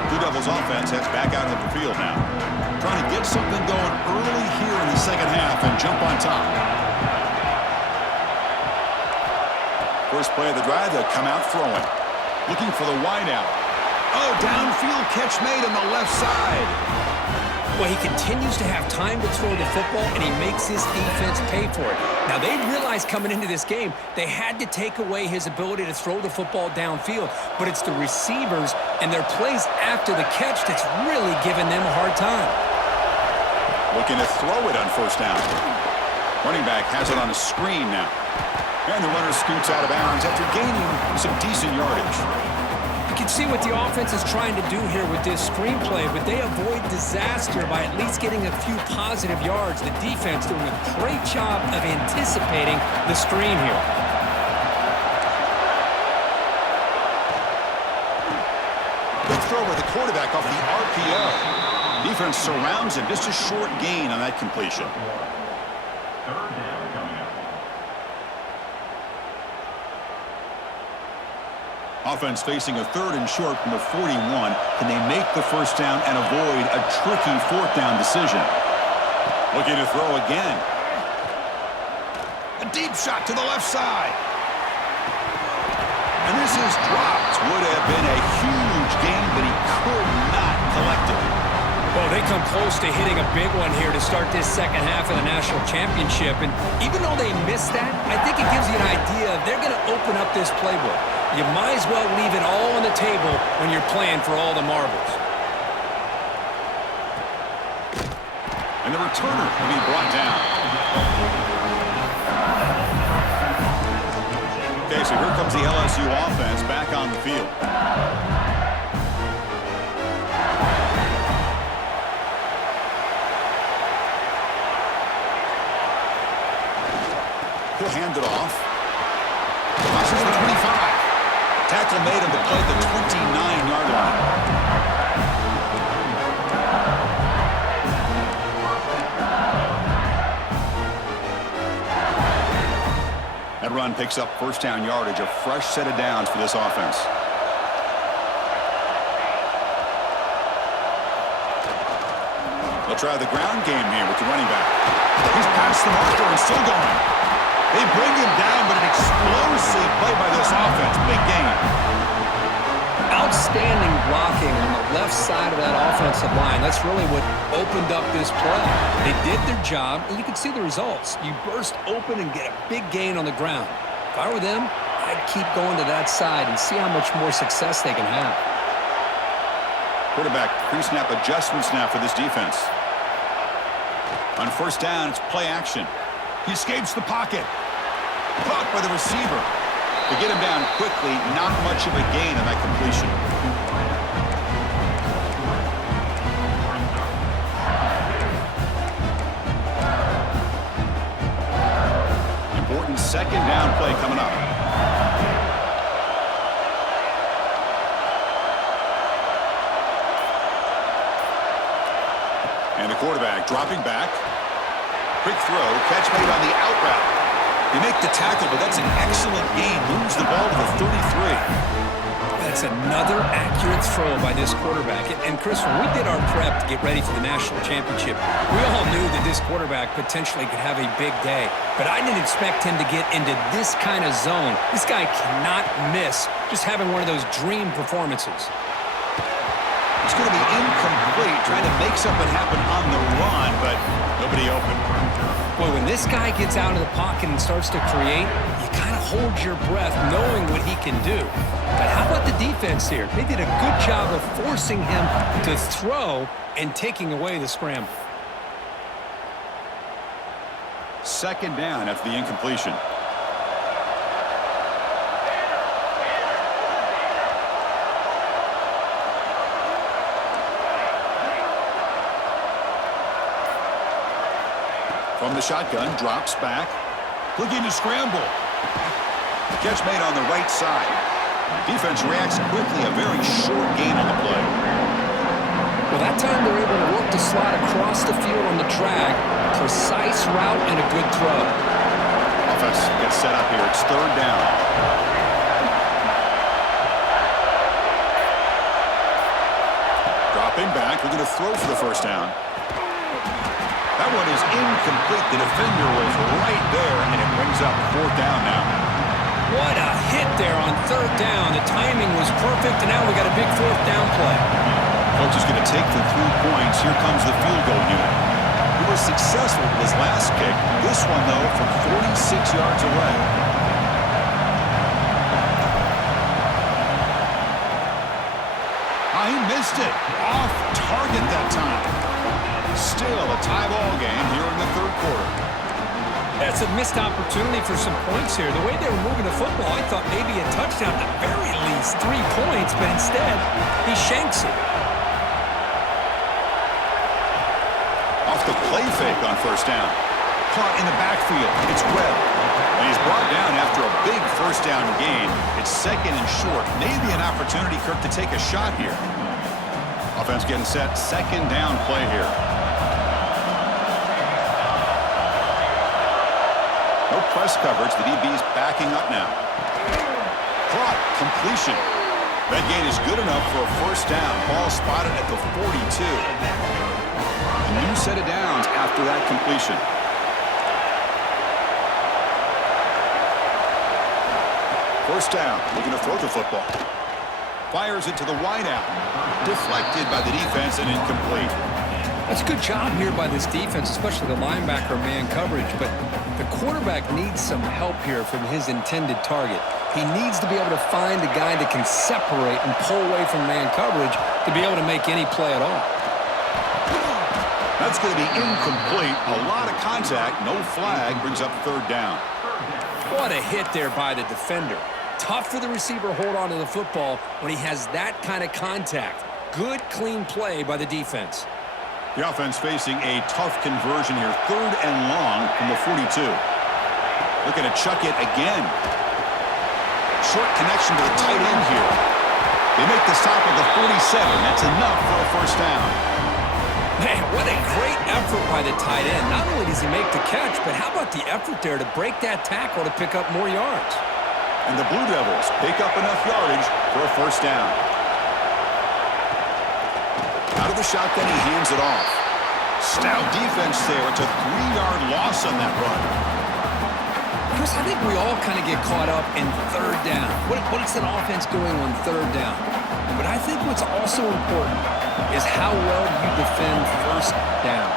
Blue Devils offense heads back out of the field now. Trying to get something going early here in the second half and jump on top. First play of the drive, they'll come out throwing. Looking for the wideout. Oh, downfield catch made on the left side. Well, he continues to have time to throw the football, and he makes his defense pay for it. Now, they realized coming into this game they had to take away his ability to throw the football downfield, but it's the receivers and their plays after the catch that's really giving them a hard time. Looking to throw it on first down. Running back has it on a screen now. And the runner scoots out of bounds after gaining some decent yardage. You can see what the offense is trying to do here with this screenplay, but they avoid disaster by at least getting a few positive yards. The defense doing a great job of anticipating the screen here. Good throw by the quarterback off the RPO. Defense surrounds him. Just a short gain on that completion. Offense facing a 3rd and short from the 41. Can they make the first down and avoid a tricky 4th down decision? Looking to throw again. A deep shot to the left side. And this is dropped. Would have been a huge gain, but he could not collect it. Well, they come close to hitting a big one here to start this second half of the National Championship. And even though they missed that, I think it gives you an idea they're going to open up this playbook. You might as well leave it all on the table when you're playing for all the marbles. And the returner will be brought down. Okay, so here comes the LSU offense back on the field. He'll hand it off. Crosses the 25. Tackle made him to play at the 29-yard line. That run picks up first down yardage, a fresh set of downs for this offense. They'll try the ground game here with the running back. He's past the marker and still going. They bring him down, but an explosive play by this offense. Big game. Outstanding blocking on the left side of that offensive line. That's really what opened up this play. They did their job, and you can see the results. You burst open and get a big gain on the ground. If I were them, I'd keep going to that side and see how much more success they can have. Quarterback pre-snap adjustments now for this defense. On first down, it's play action. He escapes the pocket. Caught by the receiver. To get him down quickly, not much of a gain on that completion. Important second down play coming up. And the quarterback dropping back. Quick throw, catch made on the out route. You make the tackle, but that's an excellent gain. Moves the ball to the 33. That's another accurate throw by this quarterback. And Chris, when we did our prep to get ready for the National Championship, we all knew that this quarterback potentially could have a big day. But I didn't expect him to get into this kind of zone. This guy cannot miss just having one of those dream performances. It's going to be incomplete, trying to make something happen on the run, but nobody open. Boy, when this guy gets out of the pocket and starts to create, you kind of hold your breath knowing what he can do. But how about the defense here? They did a good job of forcing him to throw and taking away the scramble. Second down after the incompletion. From the shotgun, drops back. Looking to scramble. Catch made on the right side. Defense reacts quickly. A very short gain on the play. Well, that time they're able to work the slot across the field on the drag. Precise route and a good throw. Offense gets set up here. It's third down. Dropping back. We're going to throw for the first down. That one is incomplete. The defender was right there, and it brings up fourth down now. What a hit there on third down. The timing was perfect, and now we got a big fourth down play. Coach is going to take the 3 points. Here comes the field goal unit. He was successful with his last kick. This one, though, from 46 yards away. He missed it. Off target that time. Still a tie ball game here in the third quarter. That's a missed opportunity for some points here. The way they were moving the football, I thought maybe a touchdown, at the very least 3 points, but instead, he shanks it. Off the play fake on first down. Caught in the backfield. It's Webb. And he's brought down after a big first down gain. It's second and short. Maybe an opportunity, Kirk, to take a shot here. Offense getting set. Second down play here. No press coverage. The DB's backing up now. Caught. Completion. That gain is good enough for a first down. Ball spotted at the 42. A new set of downs after that completion. First down, looking to throw the football. Fires it to the wideout. Deflected by the defense and incomplete. That's a good job here by this defense, especially the linebacker man coverage, but the quarterback needs some help here from his intended target. He needs to be able to find a guy that can separate and pull away from man coverage to be able to make any play at all. That's going to be incomplete. A lot of contact. No flag. Brings up third down. What a hit there by the defender. Tough for the receiver to hold on to the football when he has that kind of contact. Good, clean play by the defense. The offense facing a tough conversion here. Third and long from the 42. Looking to chuck it again. Short connection to the tight end here. They make the stop at the 47. That's enough for a first down. Man, what a great effort by the tight end. Not only does he make the catch, but how about the effort there to break that tackle to pick up more yards? And the Blue Devils pick up enough yardage for a first down. Out of the shotgun, he hands it off. Stout defense there. It's a 3-yard loss on that run. Chris, I think we all kind of get caught up in third down. What's an offense doing on third down? But I think what's also important is how well you defend first down.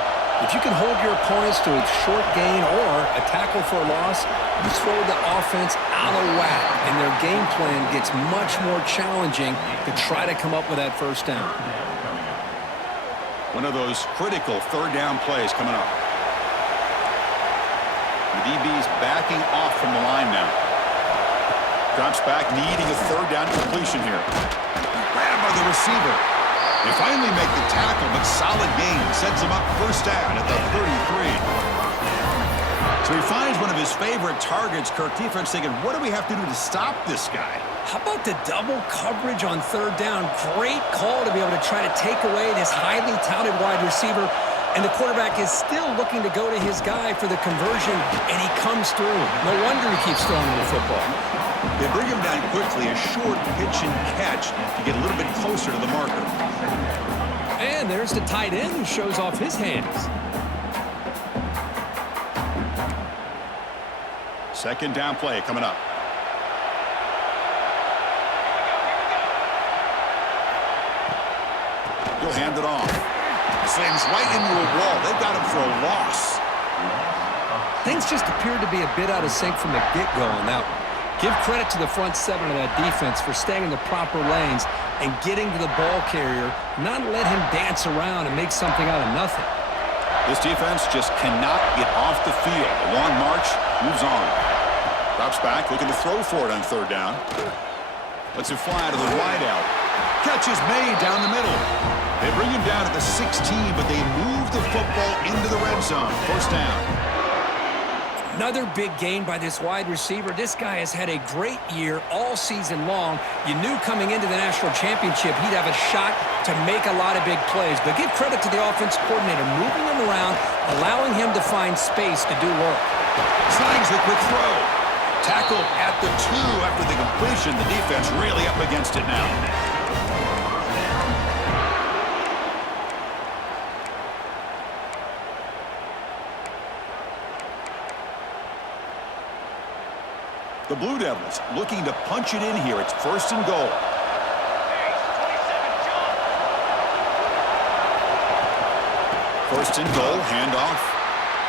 If you can hold your opponents to a short gain or a tackle for a loss, you throw the offense out of whack, and their game plan gets much more challenging to try to come up with that first down. One of those critical third down plays coming up. The DB's backing off from the line now. Drops back, needing a third down completion here. Grabbed by the receiver. They finally make the tackle, but solid gain. Sets him up first down at the 33. So he finds one of his favorite targets. Kirk, defense thinking, what do we have to do to stop this guy? How about the double coverage on third down? Great call to be able to try to take away this highly touted wide receiver. And the quarterback is still looking to go to his guy for the conversion, and he comes through. No wonder he keeps throwing the football. They bring him down quickly, a short pitch and catch to get a little bit closer to the marker. And there's the tight end who shows off his hands. Second down play coming up. He'll hand it off. Slams right into a wall. They've got him for a loss. Things just appeared to be a bit out of sync from the get-go on that one. Give credit to the front seven of that defense for staying in the proper lanes and getting to the ball carrier, not let him dance around and make something out of nothing. This defense just cannot get off the field. The long march moves on. Drops back, looking to throw for it on third down. Lets it fly to the wideout. Catch is made down the middle. They bring him down at the 16, but they move the football into the red zone. First down. Another big gain by this wide receiver. This guy has had a great year all season long. You knew coming into the national championship he'd have a shot to make a lot of big plays. But give credit to the offensive coordinator, moving him around, allowing him to find space to do work. Slides the quick throw. Tackled at the 2 after the completion. The defense really up against it now. The Blue Devils looking to punch it in here. It's 1st and goal. First and goal, handoff.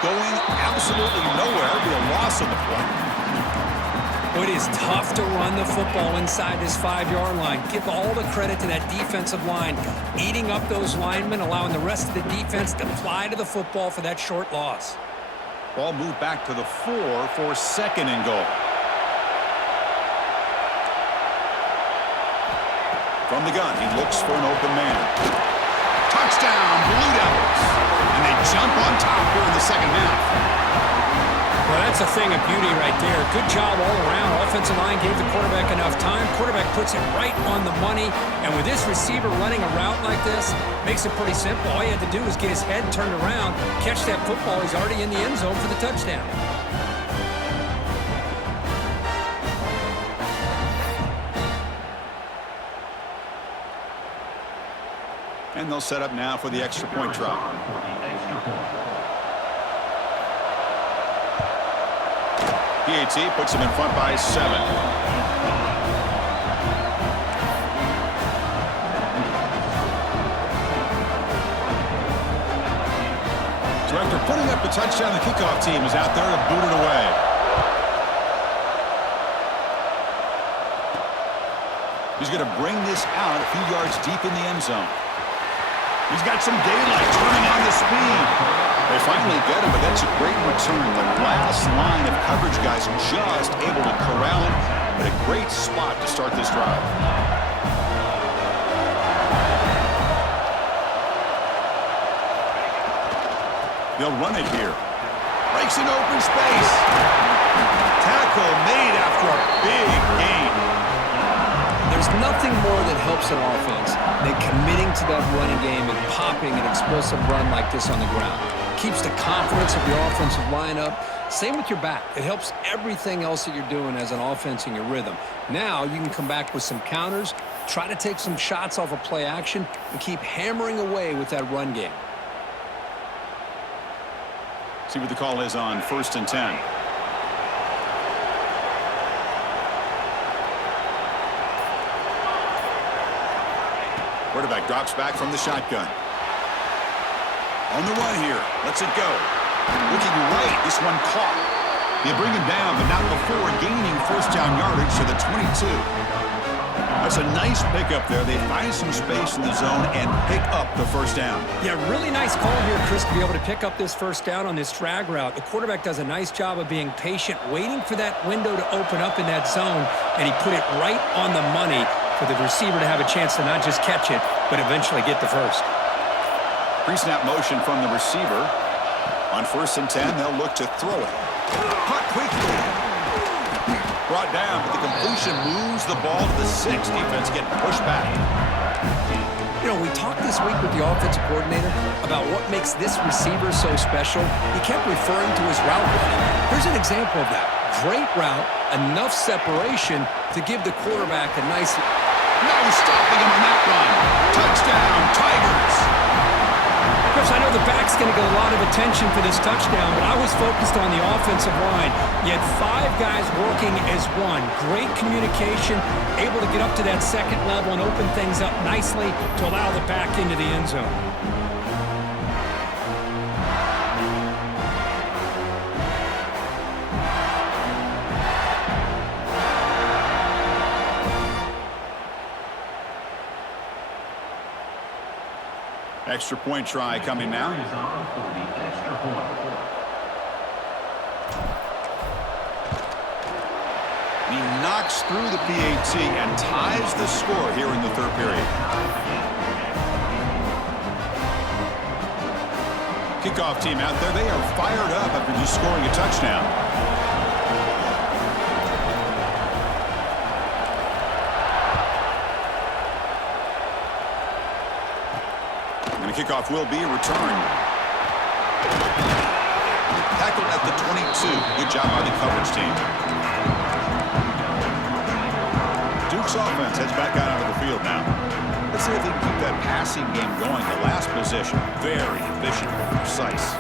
Going absolutely nowhere. It'll be a loss on the play. It is tough to run the football inside this 5-yard line. Give all the credit to that defensive line, eating up those linemen, allowing the rest of the defense to fly to the football for that short loss. Ball moved back to the 4 for 2nd and goal. From the gun, he looks for an open man. Touchdown, Blue Devils. And they jump on top here in the second half. Well, that's a thing of beauty right there. Good job all around. Offensive line gave the quarterback enough time. Quarterback puts it right on the money. And with this receiver running a route like this, makes it pretty simple. All he had to do was get his head turned around, catch that football. He's already in the end zone for the touchdown. And they'll set up now for the extra point try. PAT puts him in front by 7. So after putting up the touchdown, the kickoff team is out there to boot it away. He's going to bring this out a few yards deep in the end zone. He's got some daylight, turning on the speed. They finally get him, but that's a great return. The last line of coverage guys just able to corral him, but a great spot to start this drive. They'll run it here. Breaks in open space. Tackle made after a big gain. There's nothing more that helps an offense than committing to that running game and popping an explosive run like this on the ground. Keeps the confidence of your offensive lineup. Same with your back. It helps everything else that you're doing as an offense in your rhythm. Now you can come back with some counters, try to take some shots off of play action, and keep hammering away with that run game. See what the call is on 1st and 10. Quarterback drops back from the shotgun. On the run here. Lets it go. Looking right. This one caught. They bring him down, but not before gaining 1st down yardage to the 22. That's a nice pickup there. They find some space in the zone and pick up the 1st down. Yeah, really nice call here, Chris, to be able to pick up this 1st down on this drag route. The quarterback does a nice job of being patient, waiting for that window to open up in that zone, and he put it right on the money for the receiver to have a chance to not just catch it, but eventually get the 1st. Pre-snap motion from the receiver. On 1st and 10, they'll look to throw it. Caught quickly. Brought down, but the completion moves the ball to the 6. Defense getting pushed back. You know, we talked this week with the offensive coordinator about what makes this receiver so special. He kept referring to his route running. Here's an example of that. Great route, enough separation to give the quarterback a nice... No stopping him on that run. Touchdown, Tigers. Chris, I know the back's going to get a lot of attention for this touchdown, but I was focused on the offensive line. You had 5 guys working as one. Great communication, able to get up to that 2nd level and open things up nicely to allow the back into the end zone. Extra point try coming now. He knocks through the PAT and ties the score here in the 3rd period. Kickoff team out there, they are fired up after just scoring a touchdown. kickoff will be returned. Tackled at the 22. Good job by the coverage team. Duke's offense heads back out onto the field now. Let's see if they can keep that passing game going. The last possession, very efficient and precise.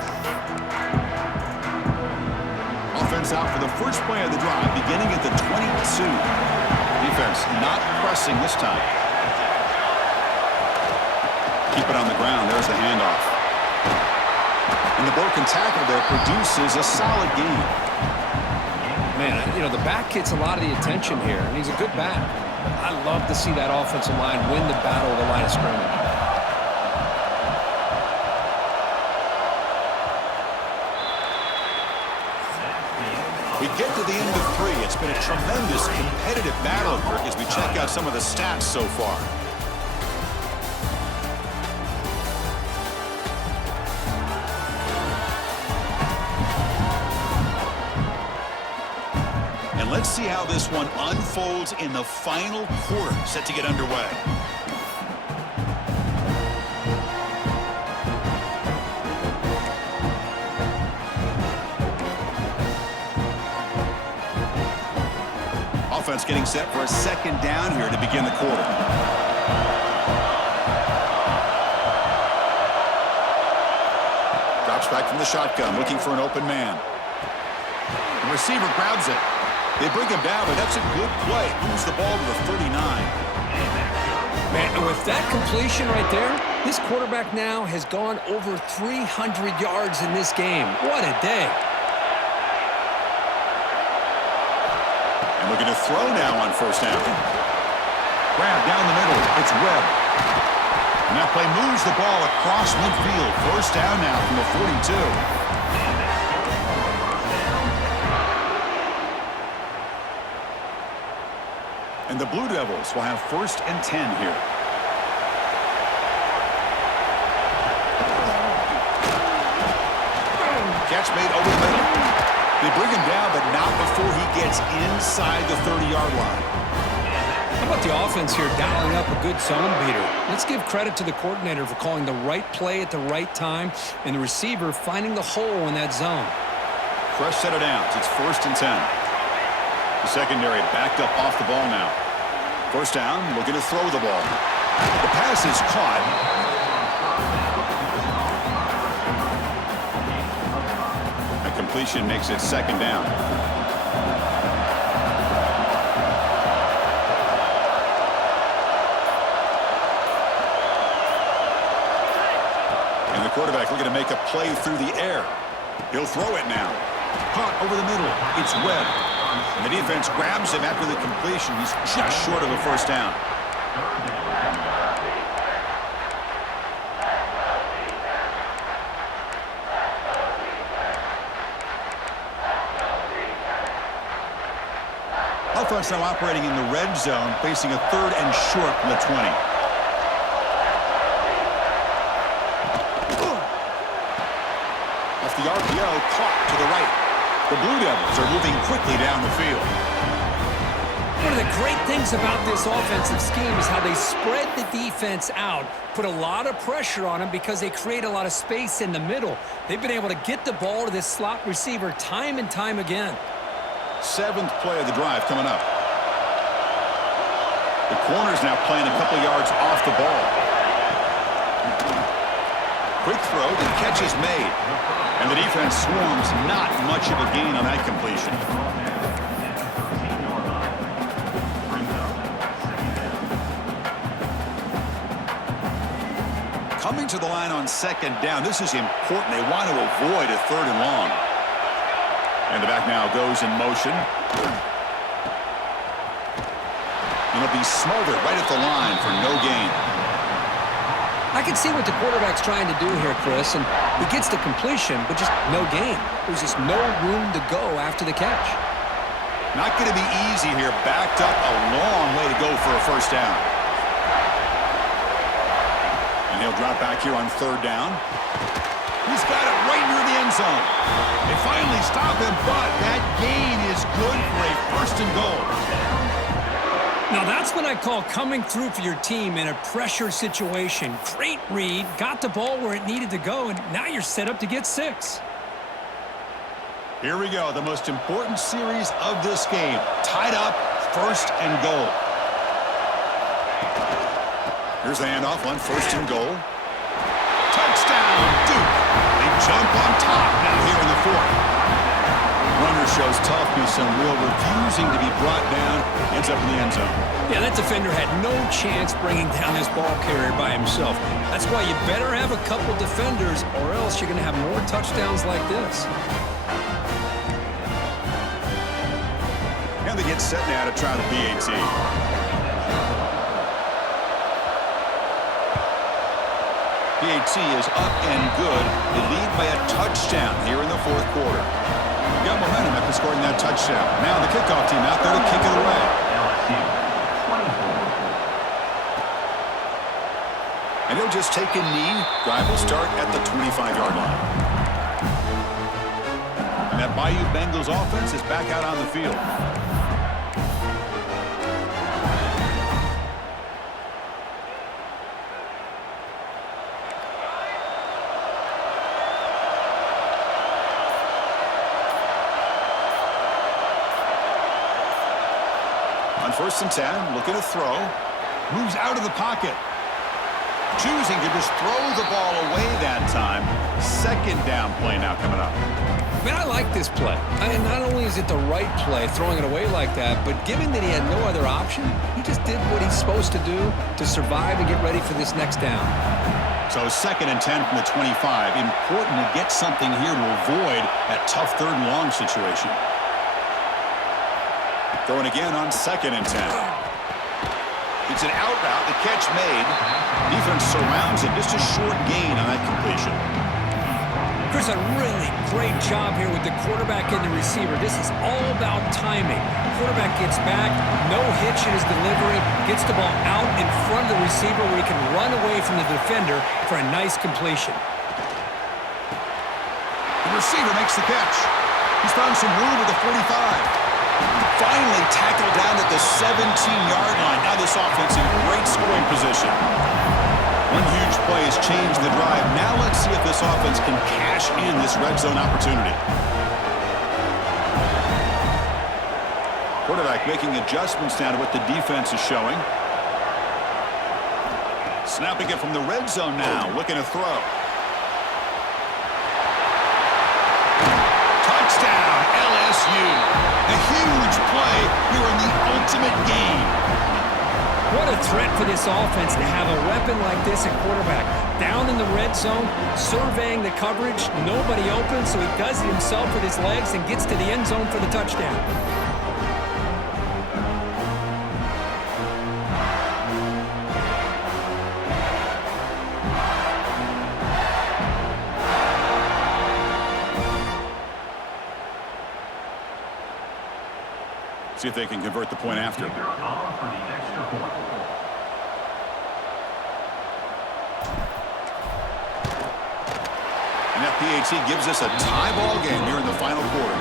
Offense out for the first play of the drive, beginning at the 22. Defense not pressing this time. Keep it on the ground. There's the handoff. And the broken tackle there produces a solid gain. Man, you know, the back gets a lot of the attention here, and he's a good back. I love to see that offensive line win the battle of the line of scrimmage. We get to the end of 3. It's been a tremendous competitive battle, Kirk, as we check out some of the stats so far. And let's see how this one unfolds in the final quarter, set to get underway. Offense getting set for a second down here to begin the quarter. Drops back from the shotgun, looking for an open man. The receiver grabs it. They bring him down, but that's a good play. Moves the ball to the 39. Man, and with that completion right there, this quarterback now has gone over 300 yards in this game. What a day. And looking to throw now on first down. Grab down the middle. It's Webb. And that play moves the ball across midfield. First down now from the 42. And the Blue Devils will have 1st and 10 here. Catch made over the middle. They bring him down, but not before he gets inside the 30-yard line. How about the offense here dialing up a good zone beater? Let's give credit to the coordinator for calling the right play at the right time and the receiver finding the hole in that zone. Fresh set of downs. It's 1st and 10. The secondary backed up off the ball now. First down, looking to throw the ball. The pass is caught. A completion makes it 2nd down. And the quarterback looking to make a play through the air. He'll throw it now. Caught over the middle. It's Webb. And the defense grabs him after the completion. He's just short of a first down. Offense now operating in the red zone, facing a 3rd and short from the 20. Off the RPO, caught to the right. The Blue Devils are moving quickly down the field. One of the great things about this offensive scheme is how they spread the defense out, put a lot of pressure on them because they create a lot of space in the middle. They've been able to get the ball to this slot receiver time and time again. 7th play of the drive coming up. The corner's now playing a couple yards off the ball. Quick throw, the catch is made. And the defense swarms, not much of a gain on that completion. Coming to the line on 2nd down. This is important. They want to avoid a 3rd and long. And the back now goes in motion. And it'll be smothered right at the line for no gain. I can see what the quarterback's trying to do here, Chris, and he gets the completion, but just no gain. There's just no room to go after the catch. Not going to be easy here. Backed up a long way to go for a first down. And he'll drop back here on 3rd down. He's got it right near the end zone. They finally stop him, but that gain is good for a 1st and goal. Now that's what I call coming through for your team in a pressure situation. Great read, got the ball where it needed to go, and now you're set up to get 6. Here we go, the most important series of this game. Tied up, 1st and goal. Here's the handoff on 1st and goal. Touchdown, Duke. They jump on top now here in the 4th. Runner shows toughness and will, refusing to be brought down. Ends up in the end zone. Yeah, that defender had no chance bringing down this ball carrier by himself. That's why you better have a couple defenders, or else you're going to have more touchdowns like this. And they get set now to try the PAT. PAT is up and good. They lead by a touchdown here in the 4th quarter. Got momentum after scoring that touchdown. Now the kickoff team out there to kick it away. LSU, 24. And he'll just take a knee. Drive will start at the 25-yard line. And that Bayou Bengals offense is back out on the field. On 1st and 10, looking to throw. Moves out of the pocket. Choosing to just throw the ball away that time. 2nd down play now coming up. Man, I like this play. And not only is it the right play, throwing it away like that, but given that he had no other option, he just did what he's supposed to do to survive and get ready for this next down. So 2nd and 10 from the 25. Important to get something here to avoid that tough 3rd and long situation. Throwing again on 2nd and 10. It's an out route, the catch made. Defense surrounds it, just a short gain on that completion. Chris, a really great job here with the quarterback and the receiver. This is all about timing. Quarterback gets back, no hitch in his delivery, gets the ball out in front of the receiver where he can run away from the defender for a nice completion. The receiver makes the catch. He's found some room at the 45. Finally tackled down at the 17-yard line. Now this offense in great scoring position. One huge play has changed the drive. Now let's see if this offense can cash in this red zone opportunity. Quarterback making adjustments now to what the defense is showing. Snapping it from the red zone now. Looking to throw. Touchdown, LSU. A huge play here in the ultimate game. What a threat for this offense to have a weapon like this at quarterback. Down in the red zone, surveying the coverage, nobody open, so he does it himself with his legs and gets to the end zone for the touchdown. See if they can convert the point after. For the extra point. And that PAT gives us a tie ball game here in the final quarter.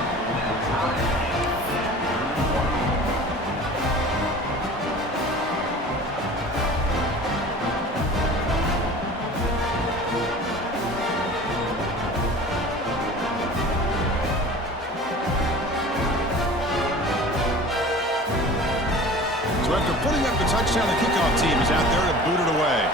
So after putting up the touchdown, the kickoff team is out there to boot it away.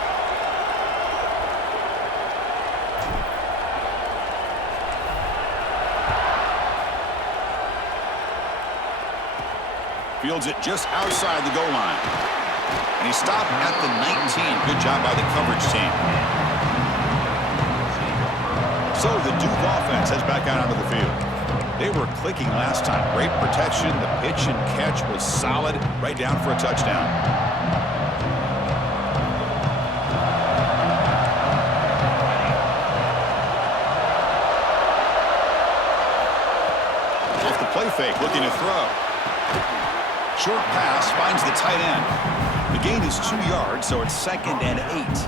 Fields it just outside the goal line. And he stopped at the 19. Good job by the coverage team. So the Duke offense heads back out onto the field. They were clicking last time. Great protection. The pitch and catch was solid. Right down for a touchdown. Off the play fake, looking to throw. Short pass finds the tight end. The gain is 2 yards, so it's 2nd and 8.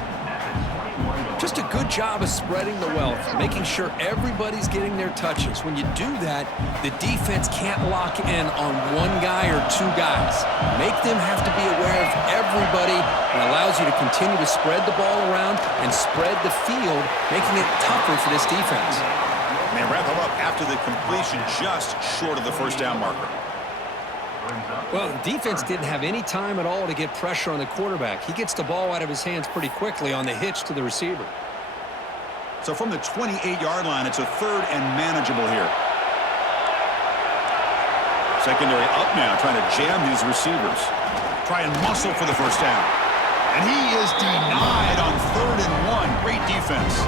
Just a good job of spreading the wealth, making sure everybody's getting their touches. When you do that, the defense can't lock in on one guy or two guys. Make them have to be aware of everybody, and allows you to continue to spread the ball around and spread the field, making it tougher for this defense. And they wrap him up after the completion, just short of the first down marker. Well, the defense didn't have any time at all to get pressure on the quarterback. He gets the ball out of his hands pretty quickly on the hitch to the receiver. So from the 28-yard line, it's a third and manageable here. Secondary up now, trying to jam these receivers. Try and muscle for the first down. And he is denied on 3rd and 1. Great defense.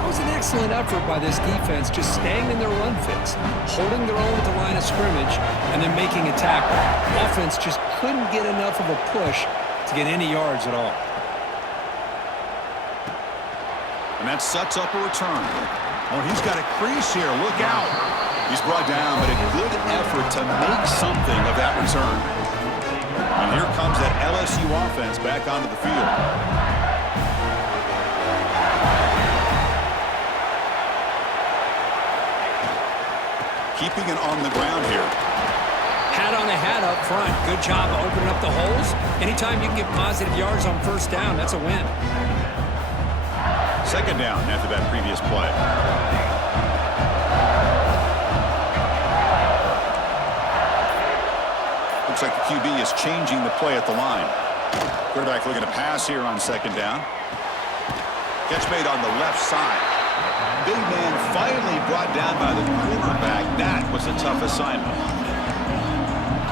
It was an excellent effort by this defense, just staying in their run fits, holding their own at the line of scrimmage, and then making a tackle. Offense just couldn't get enough of a push to get any yards at all. And that sets up a return. Oh, he's got a crease here. Look out. He's brought down, but a good effort to make something of that return. And here comes that LSU offense back onto the field. Keeping it on the ground here. Hat on a hat up front. Good job of opening up the holes. Anytime you can get positive yards on first down, that's a win. Second down after that previous play. Looks like the QB is changing the play at the line. Quarterback looking to pass here on second down. Catch made on the left side. Big man finally brought down by the quarterback. That was a tough assignment.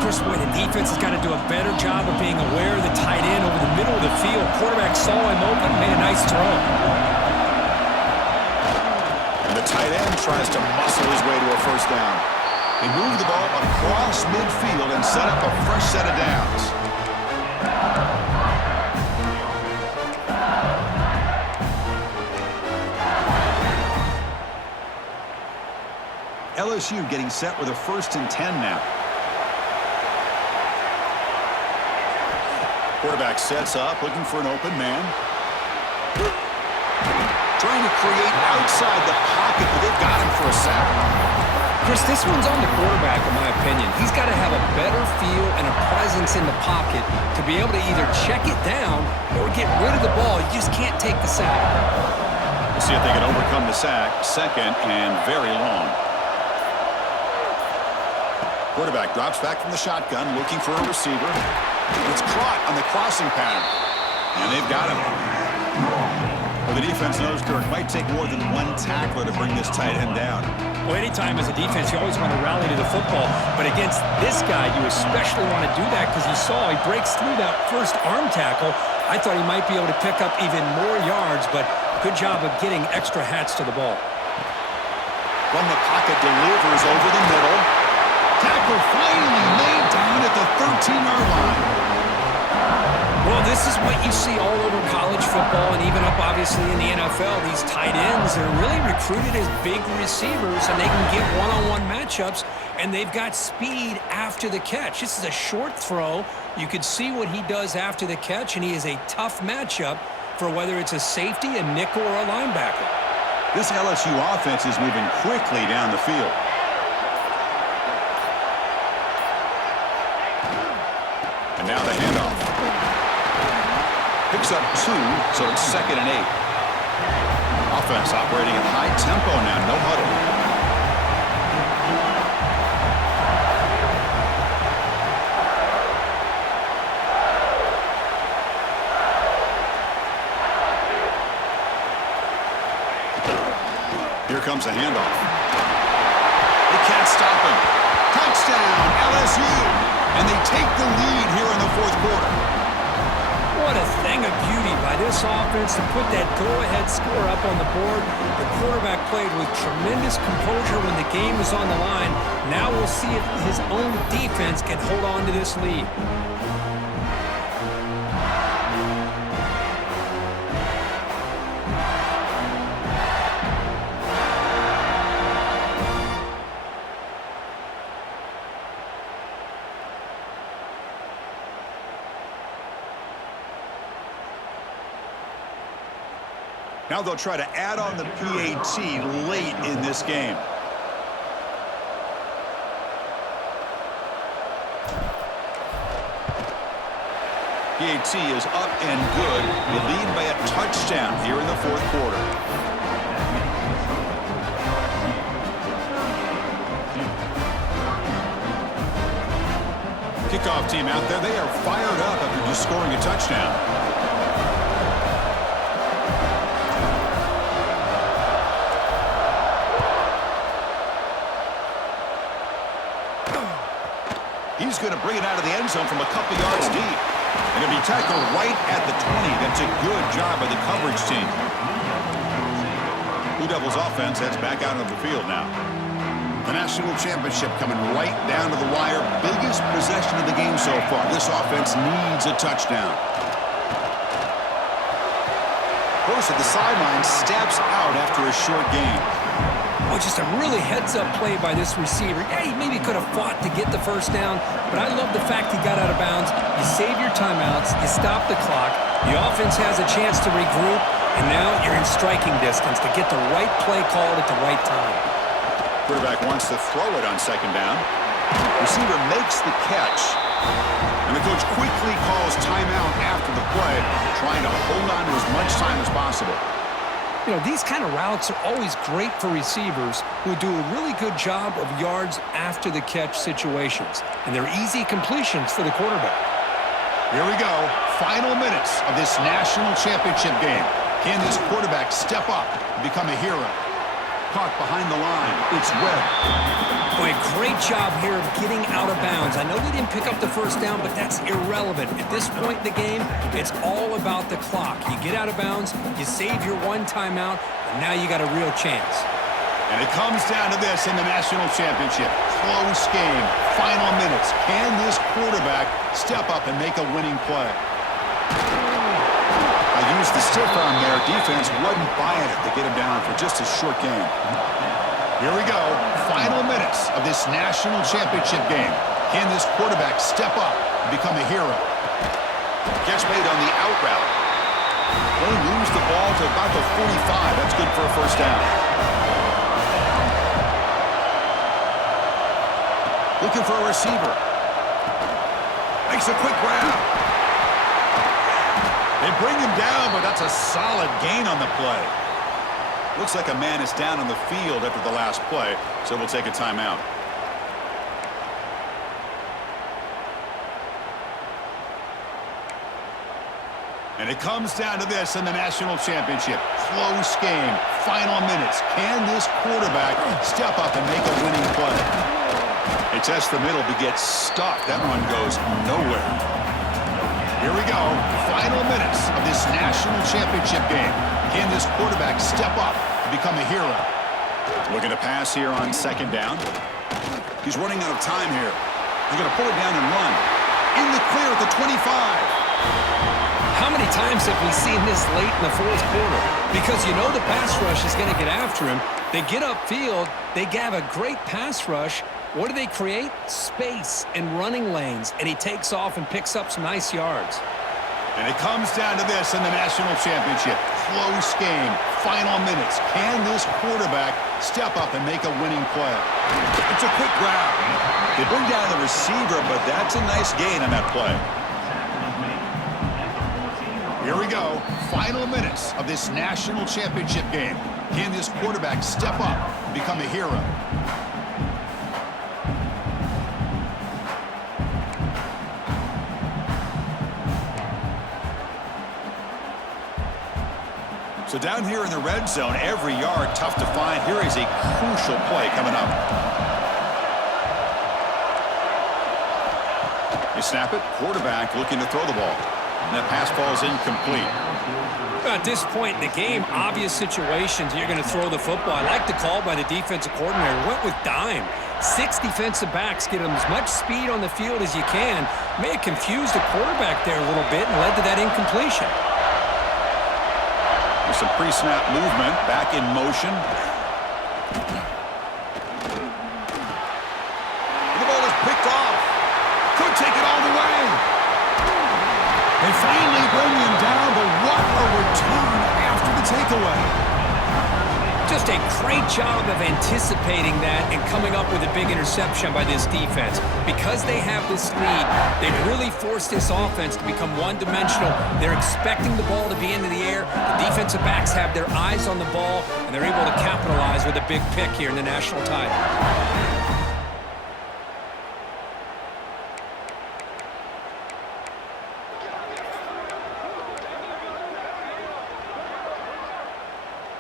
Chris, boy, the defense has got to do a better job of being aware of the tight end over the middle of the field. Quarterback saw him open, made a nice throw. And the tight end tries to muscle his way to a first down. He moved the ball across midfield and set up a fresh set of downs. LSU getting set with a 1st and 10 now. Quarterback sets up, looking for an open man. Trying to create outside the pocket, but they've got him for a sack. Chris, this one's on the quarterback, in my opinion. He's got to have a better feel and a presence in the pocket to be able to either check it down or get rid of the ball. You just can't take the sack. We'll see if they can overcome the sack. 2nd and very long. Quarterback drops back from the shotgun, looking for a receiver. It's caught on the crossing pattern. And they've got him. Well, the defense knows Dirk might take more than one tackler to bring this tight end down. Well, anytime as a defense, you always want to rally to the football. But against this guy, you especially want to do that because you saw he breaks through that first arm tackle. I thought he might be able to pick up even more yards, but good job of getting extra hats to the ball. From the pocket, delivers over the middle. Tackle finally laid down at the 13-yard line. Well, this is what you see all over college football and even up, obviously, in the NFL. These tight ends are really recruited as big receivers, and they can get one-on-one matchups, and they've got speed after the catch. This is a short throw. You could see what he does after the catch, and he is a tough matchup for whether it's a safety, a nickel, or a linebacker. This LSU offense is moving quickly down the field. And now the handoff. Picks up 2, so it's 2nd and 8. Offense operating at high tempo now, no huddle. Here comes a handoff. They can't stop him. Touchdown, LSU! And they take the lead here in the 4th quarter. What a thing of beauty by this offense to put that go-ahead score up on the board. The quarterback played with tremendous composure when the game was on the line. Now we'll see if his own defense can hold on to this lead. Now they'll try to add on the PAT late in this game. PAT is up and good. You lead by a touchdown here in the fourth quarter. Kickoff team out there, they are fired up after just scoring a touchdown. He's going to bring it out of the end zone from a couple yards deep. And it'll be tackled right at the 20. That's a good job by the coverage team. Blue Devils offense heads back out onto the field now. The national championship coming right down to the wire. Biggest possession of the game so far. This offense needs a touchdown. Horse at the sideline steps out after a short gain. Oh, just a really heads-up play by this receiver. Yeah, he maybe could have fought to get the first down, but I love the fact he got out of bounds. You save your timeouts, you stop the clock, the offense has a chance to regroup, and now you're in striking distance to get the right play called at the right time. Quarterback wants to throw it on second down. Receiver makes the catch. And the coach quickly calls timeout after the play, trying to hold on to as much time as possible. You know, these kind of routes are always great for receivers who do a really good job of yards after the catch situations. And they're easy completions for the quarterback. Here we go. Final minutes of this national championship game. Can this quarterback step up and become a hero? Caught behind the line. It's Webb. Boy, great job here of getting out of bounds. I know they didn't pick up the first down, but that's irrelevant. At this point in the game, it's all about the clock. You get out of bounds, you save your one timeout, and now you got a real chance. And it comes down to this in the national championship. Close game. Final minutes. Can this quarterback step up and make a winning play? I used the stiff arm there. Defense wasn't buying it to get him down for just a short game. Here we go. Final minutes of this national championship game. Can this quarterback step up and become a hero? Catch made on the out route. They lose the ball to about the 45. That's good for a first down. Looking for a receiver. Makes a quick grab. They bring him down, but that's a solid gain on the play. Looks like a man is down on the field after the last play, so we'll take a timeout. And it comes down to this in the national championship. Close game. Final minutes. Can this quarterback step up and make a winning play? They test the middle, but gets stuck. That run goes nowhere. Here we go. Final minutes of this national championship game. Can this quarterback step up and become a hero? Looking to pass here on second down. He's running out of time here. He's going to pull it down and run. In the clear at the 25. How many times have we seen this late in the fourth quarter? Because you know the pass rush is going to get after him. They get upfield. They have a great pass rush. What do they create? Space and running lanes. And he takes off and picks up some nice yards. And it comes down to this in the national championship. Close game. Final minutes. Can this quarterback step up and make a winning play? It's a quick grab. They bring down the receiver, but that's a nice gain on that play. Here we go. Final minutes of this national championship game. Can this quarterback step up and become a hero? So down here in the red zone, every yard tough to find. Here is a crucial play coming up. You snap it, quarterback looking to throw the ball. And that pass falls incomplete. At this point in the game, obvious situations, you're going to throw the football. I like the call by the defensive coordinator. Went with dime. 6 defensive backs get them as much speed on the field as you can. May have confused the quarterback there a little bit and led to that incompletion. There's some pre-snap movement, back in motion. The ball is picked off. Could take it all the way. They finally bring him down, but what a return after the takeaway. Just a great job of anticipating that and coming up with a big interception by this defense. Because they have this lead, they've really forced this offense to become one-dimensional. They're expecting the ball to be into the air. The defensive backs have their eyes on the ball, and they're able to capitalize with a big pick here in the national title.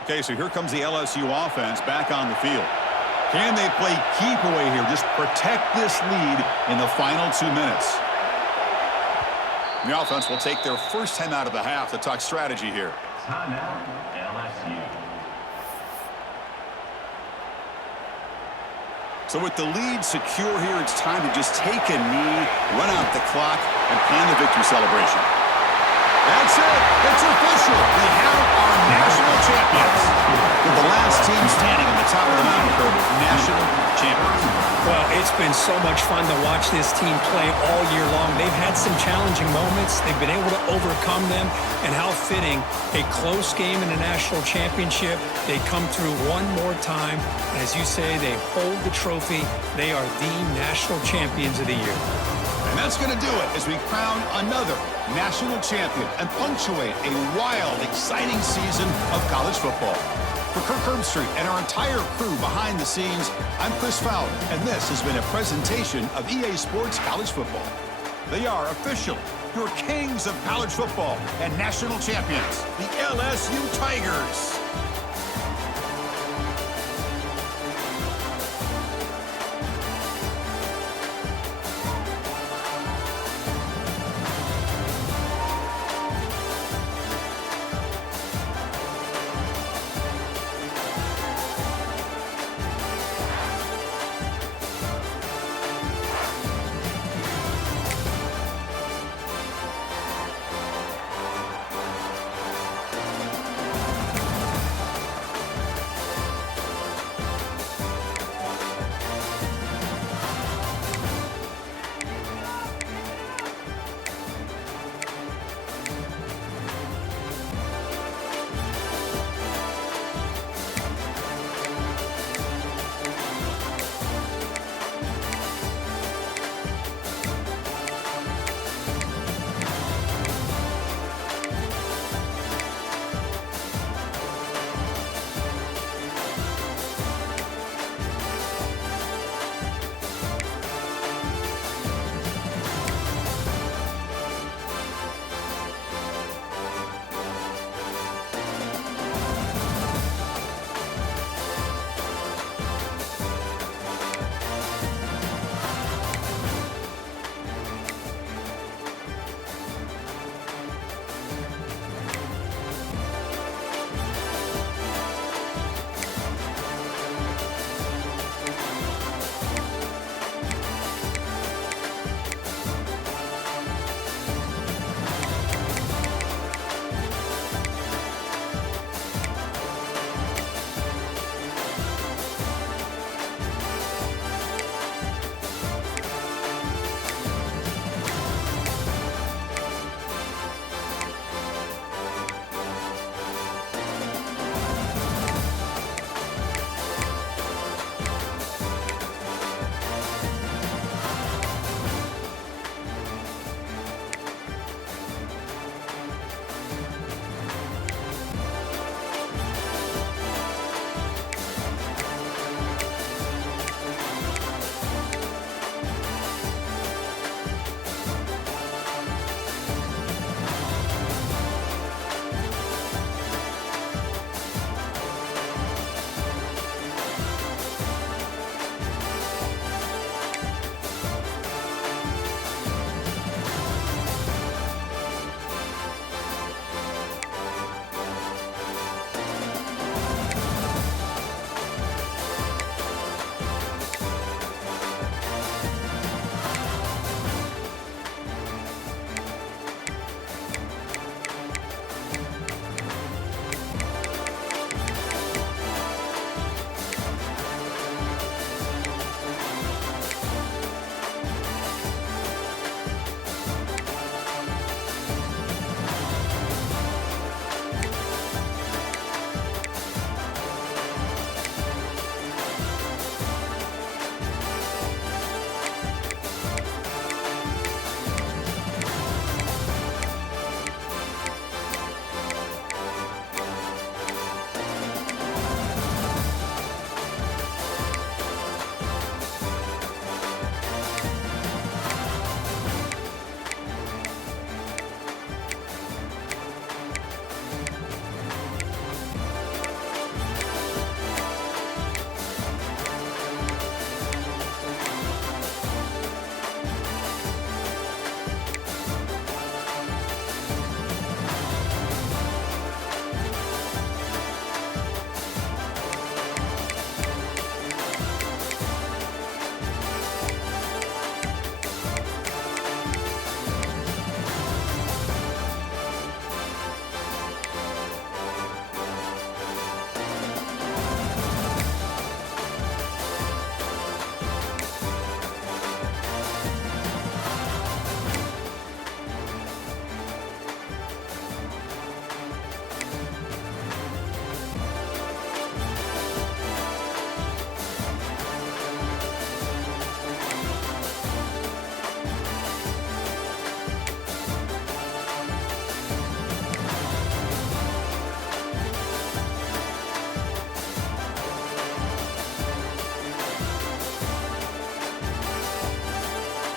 Okay, so here comes the LSU offense back on the field. Can they play keep away here? Just protect this lead in the final 2 minutes. The offense will take their first time out of the half to talk strategy here. Timeout, LSU. So with the lead secure here, it's time to just take a knee, run out the clock, and plan the victory celebration. That's it. It's official. We have our national champions. With the last team standing on the top of the mountain for national champions. Well, it's been so much fun to watch this team play all year long. They've had some challenging moments. They've been able to overcome them. And how fitting, a close game in the national championship. They come through one more time. And as you say, they hold the trophy. They are the national champions of the year. And that's going to do it as we crown another national champion and punctuate a wild, exciting season of college football. For Kirk Herbstreit and our entire crew behind the scenes, I'm Chris Fowler, and this has been a presentation of EA Sports College Football. They are official, your kings of college football and national champions, the LSU Tigers.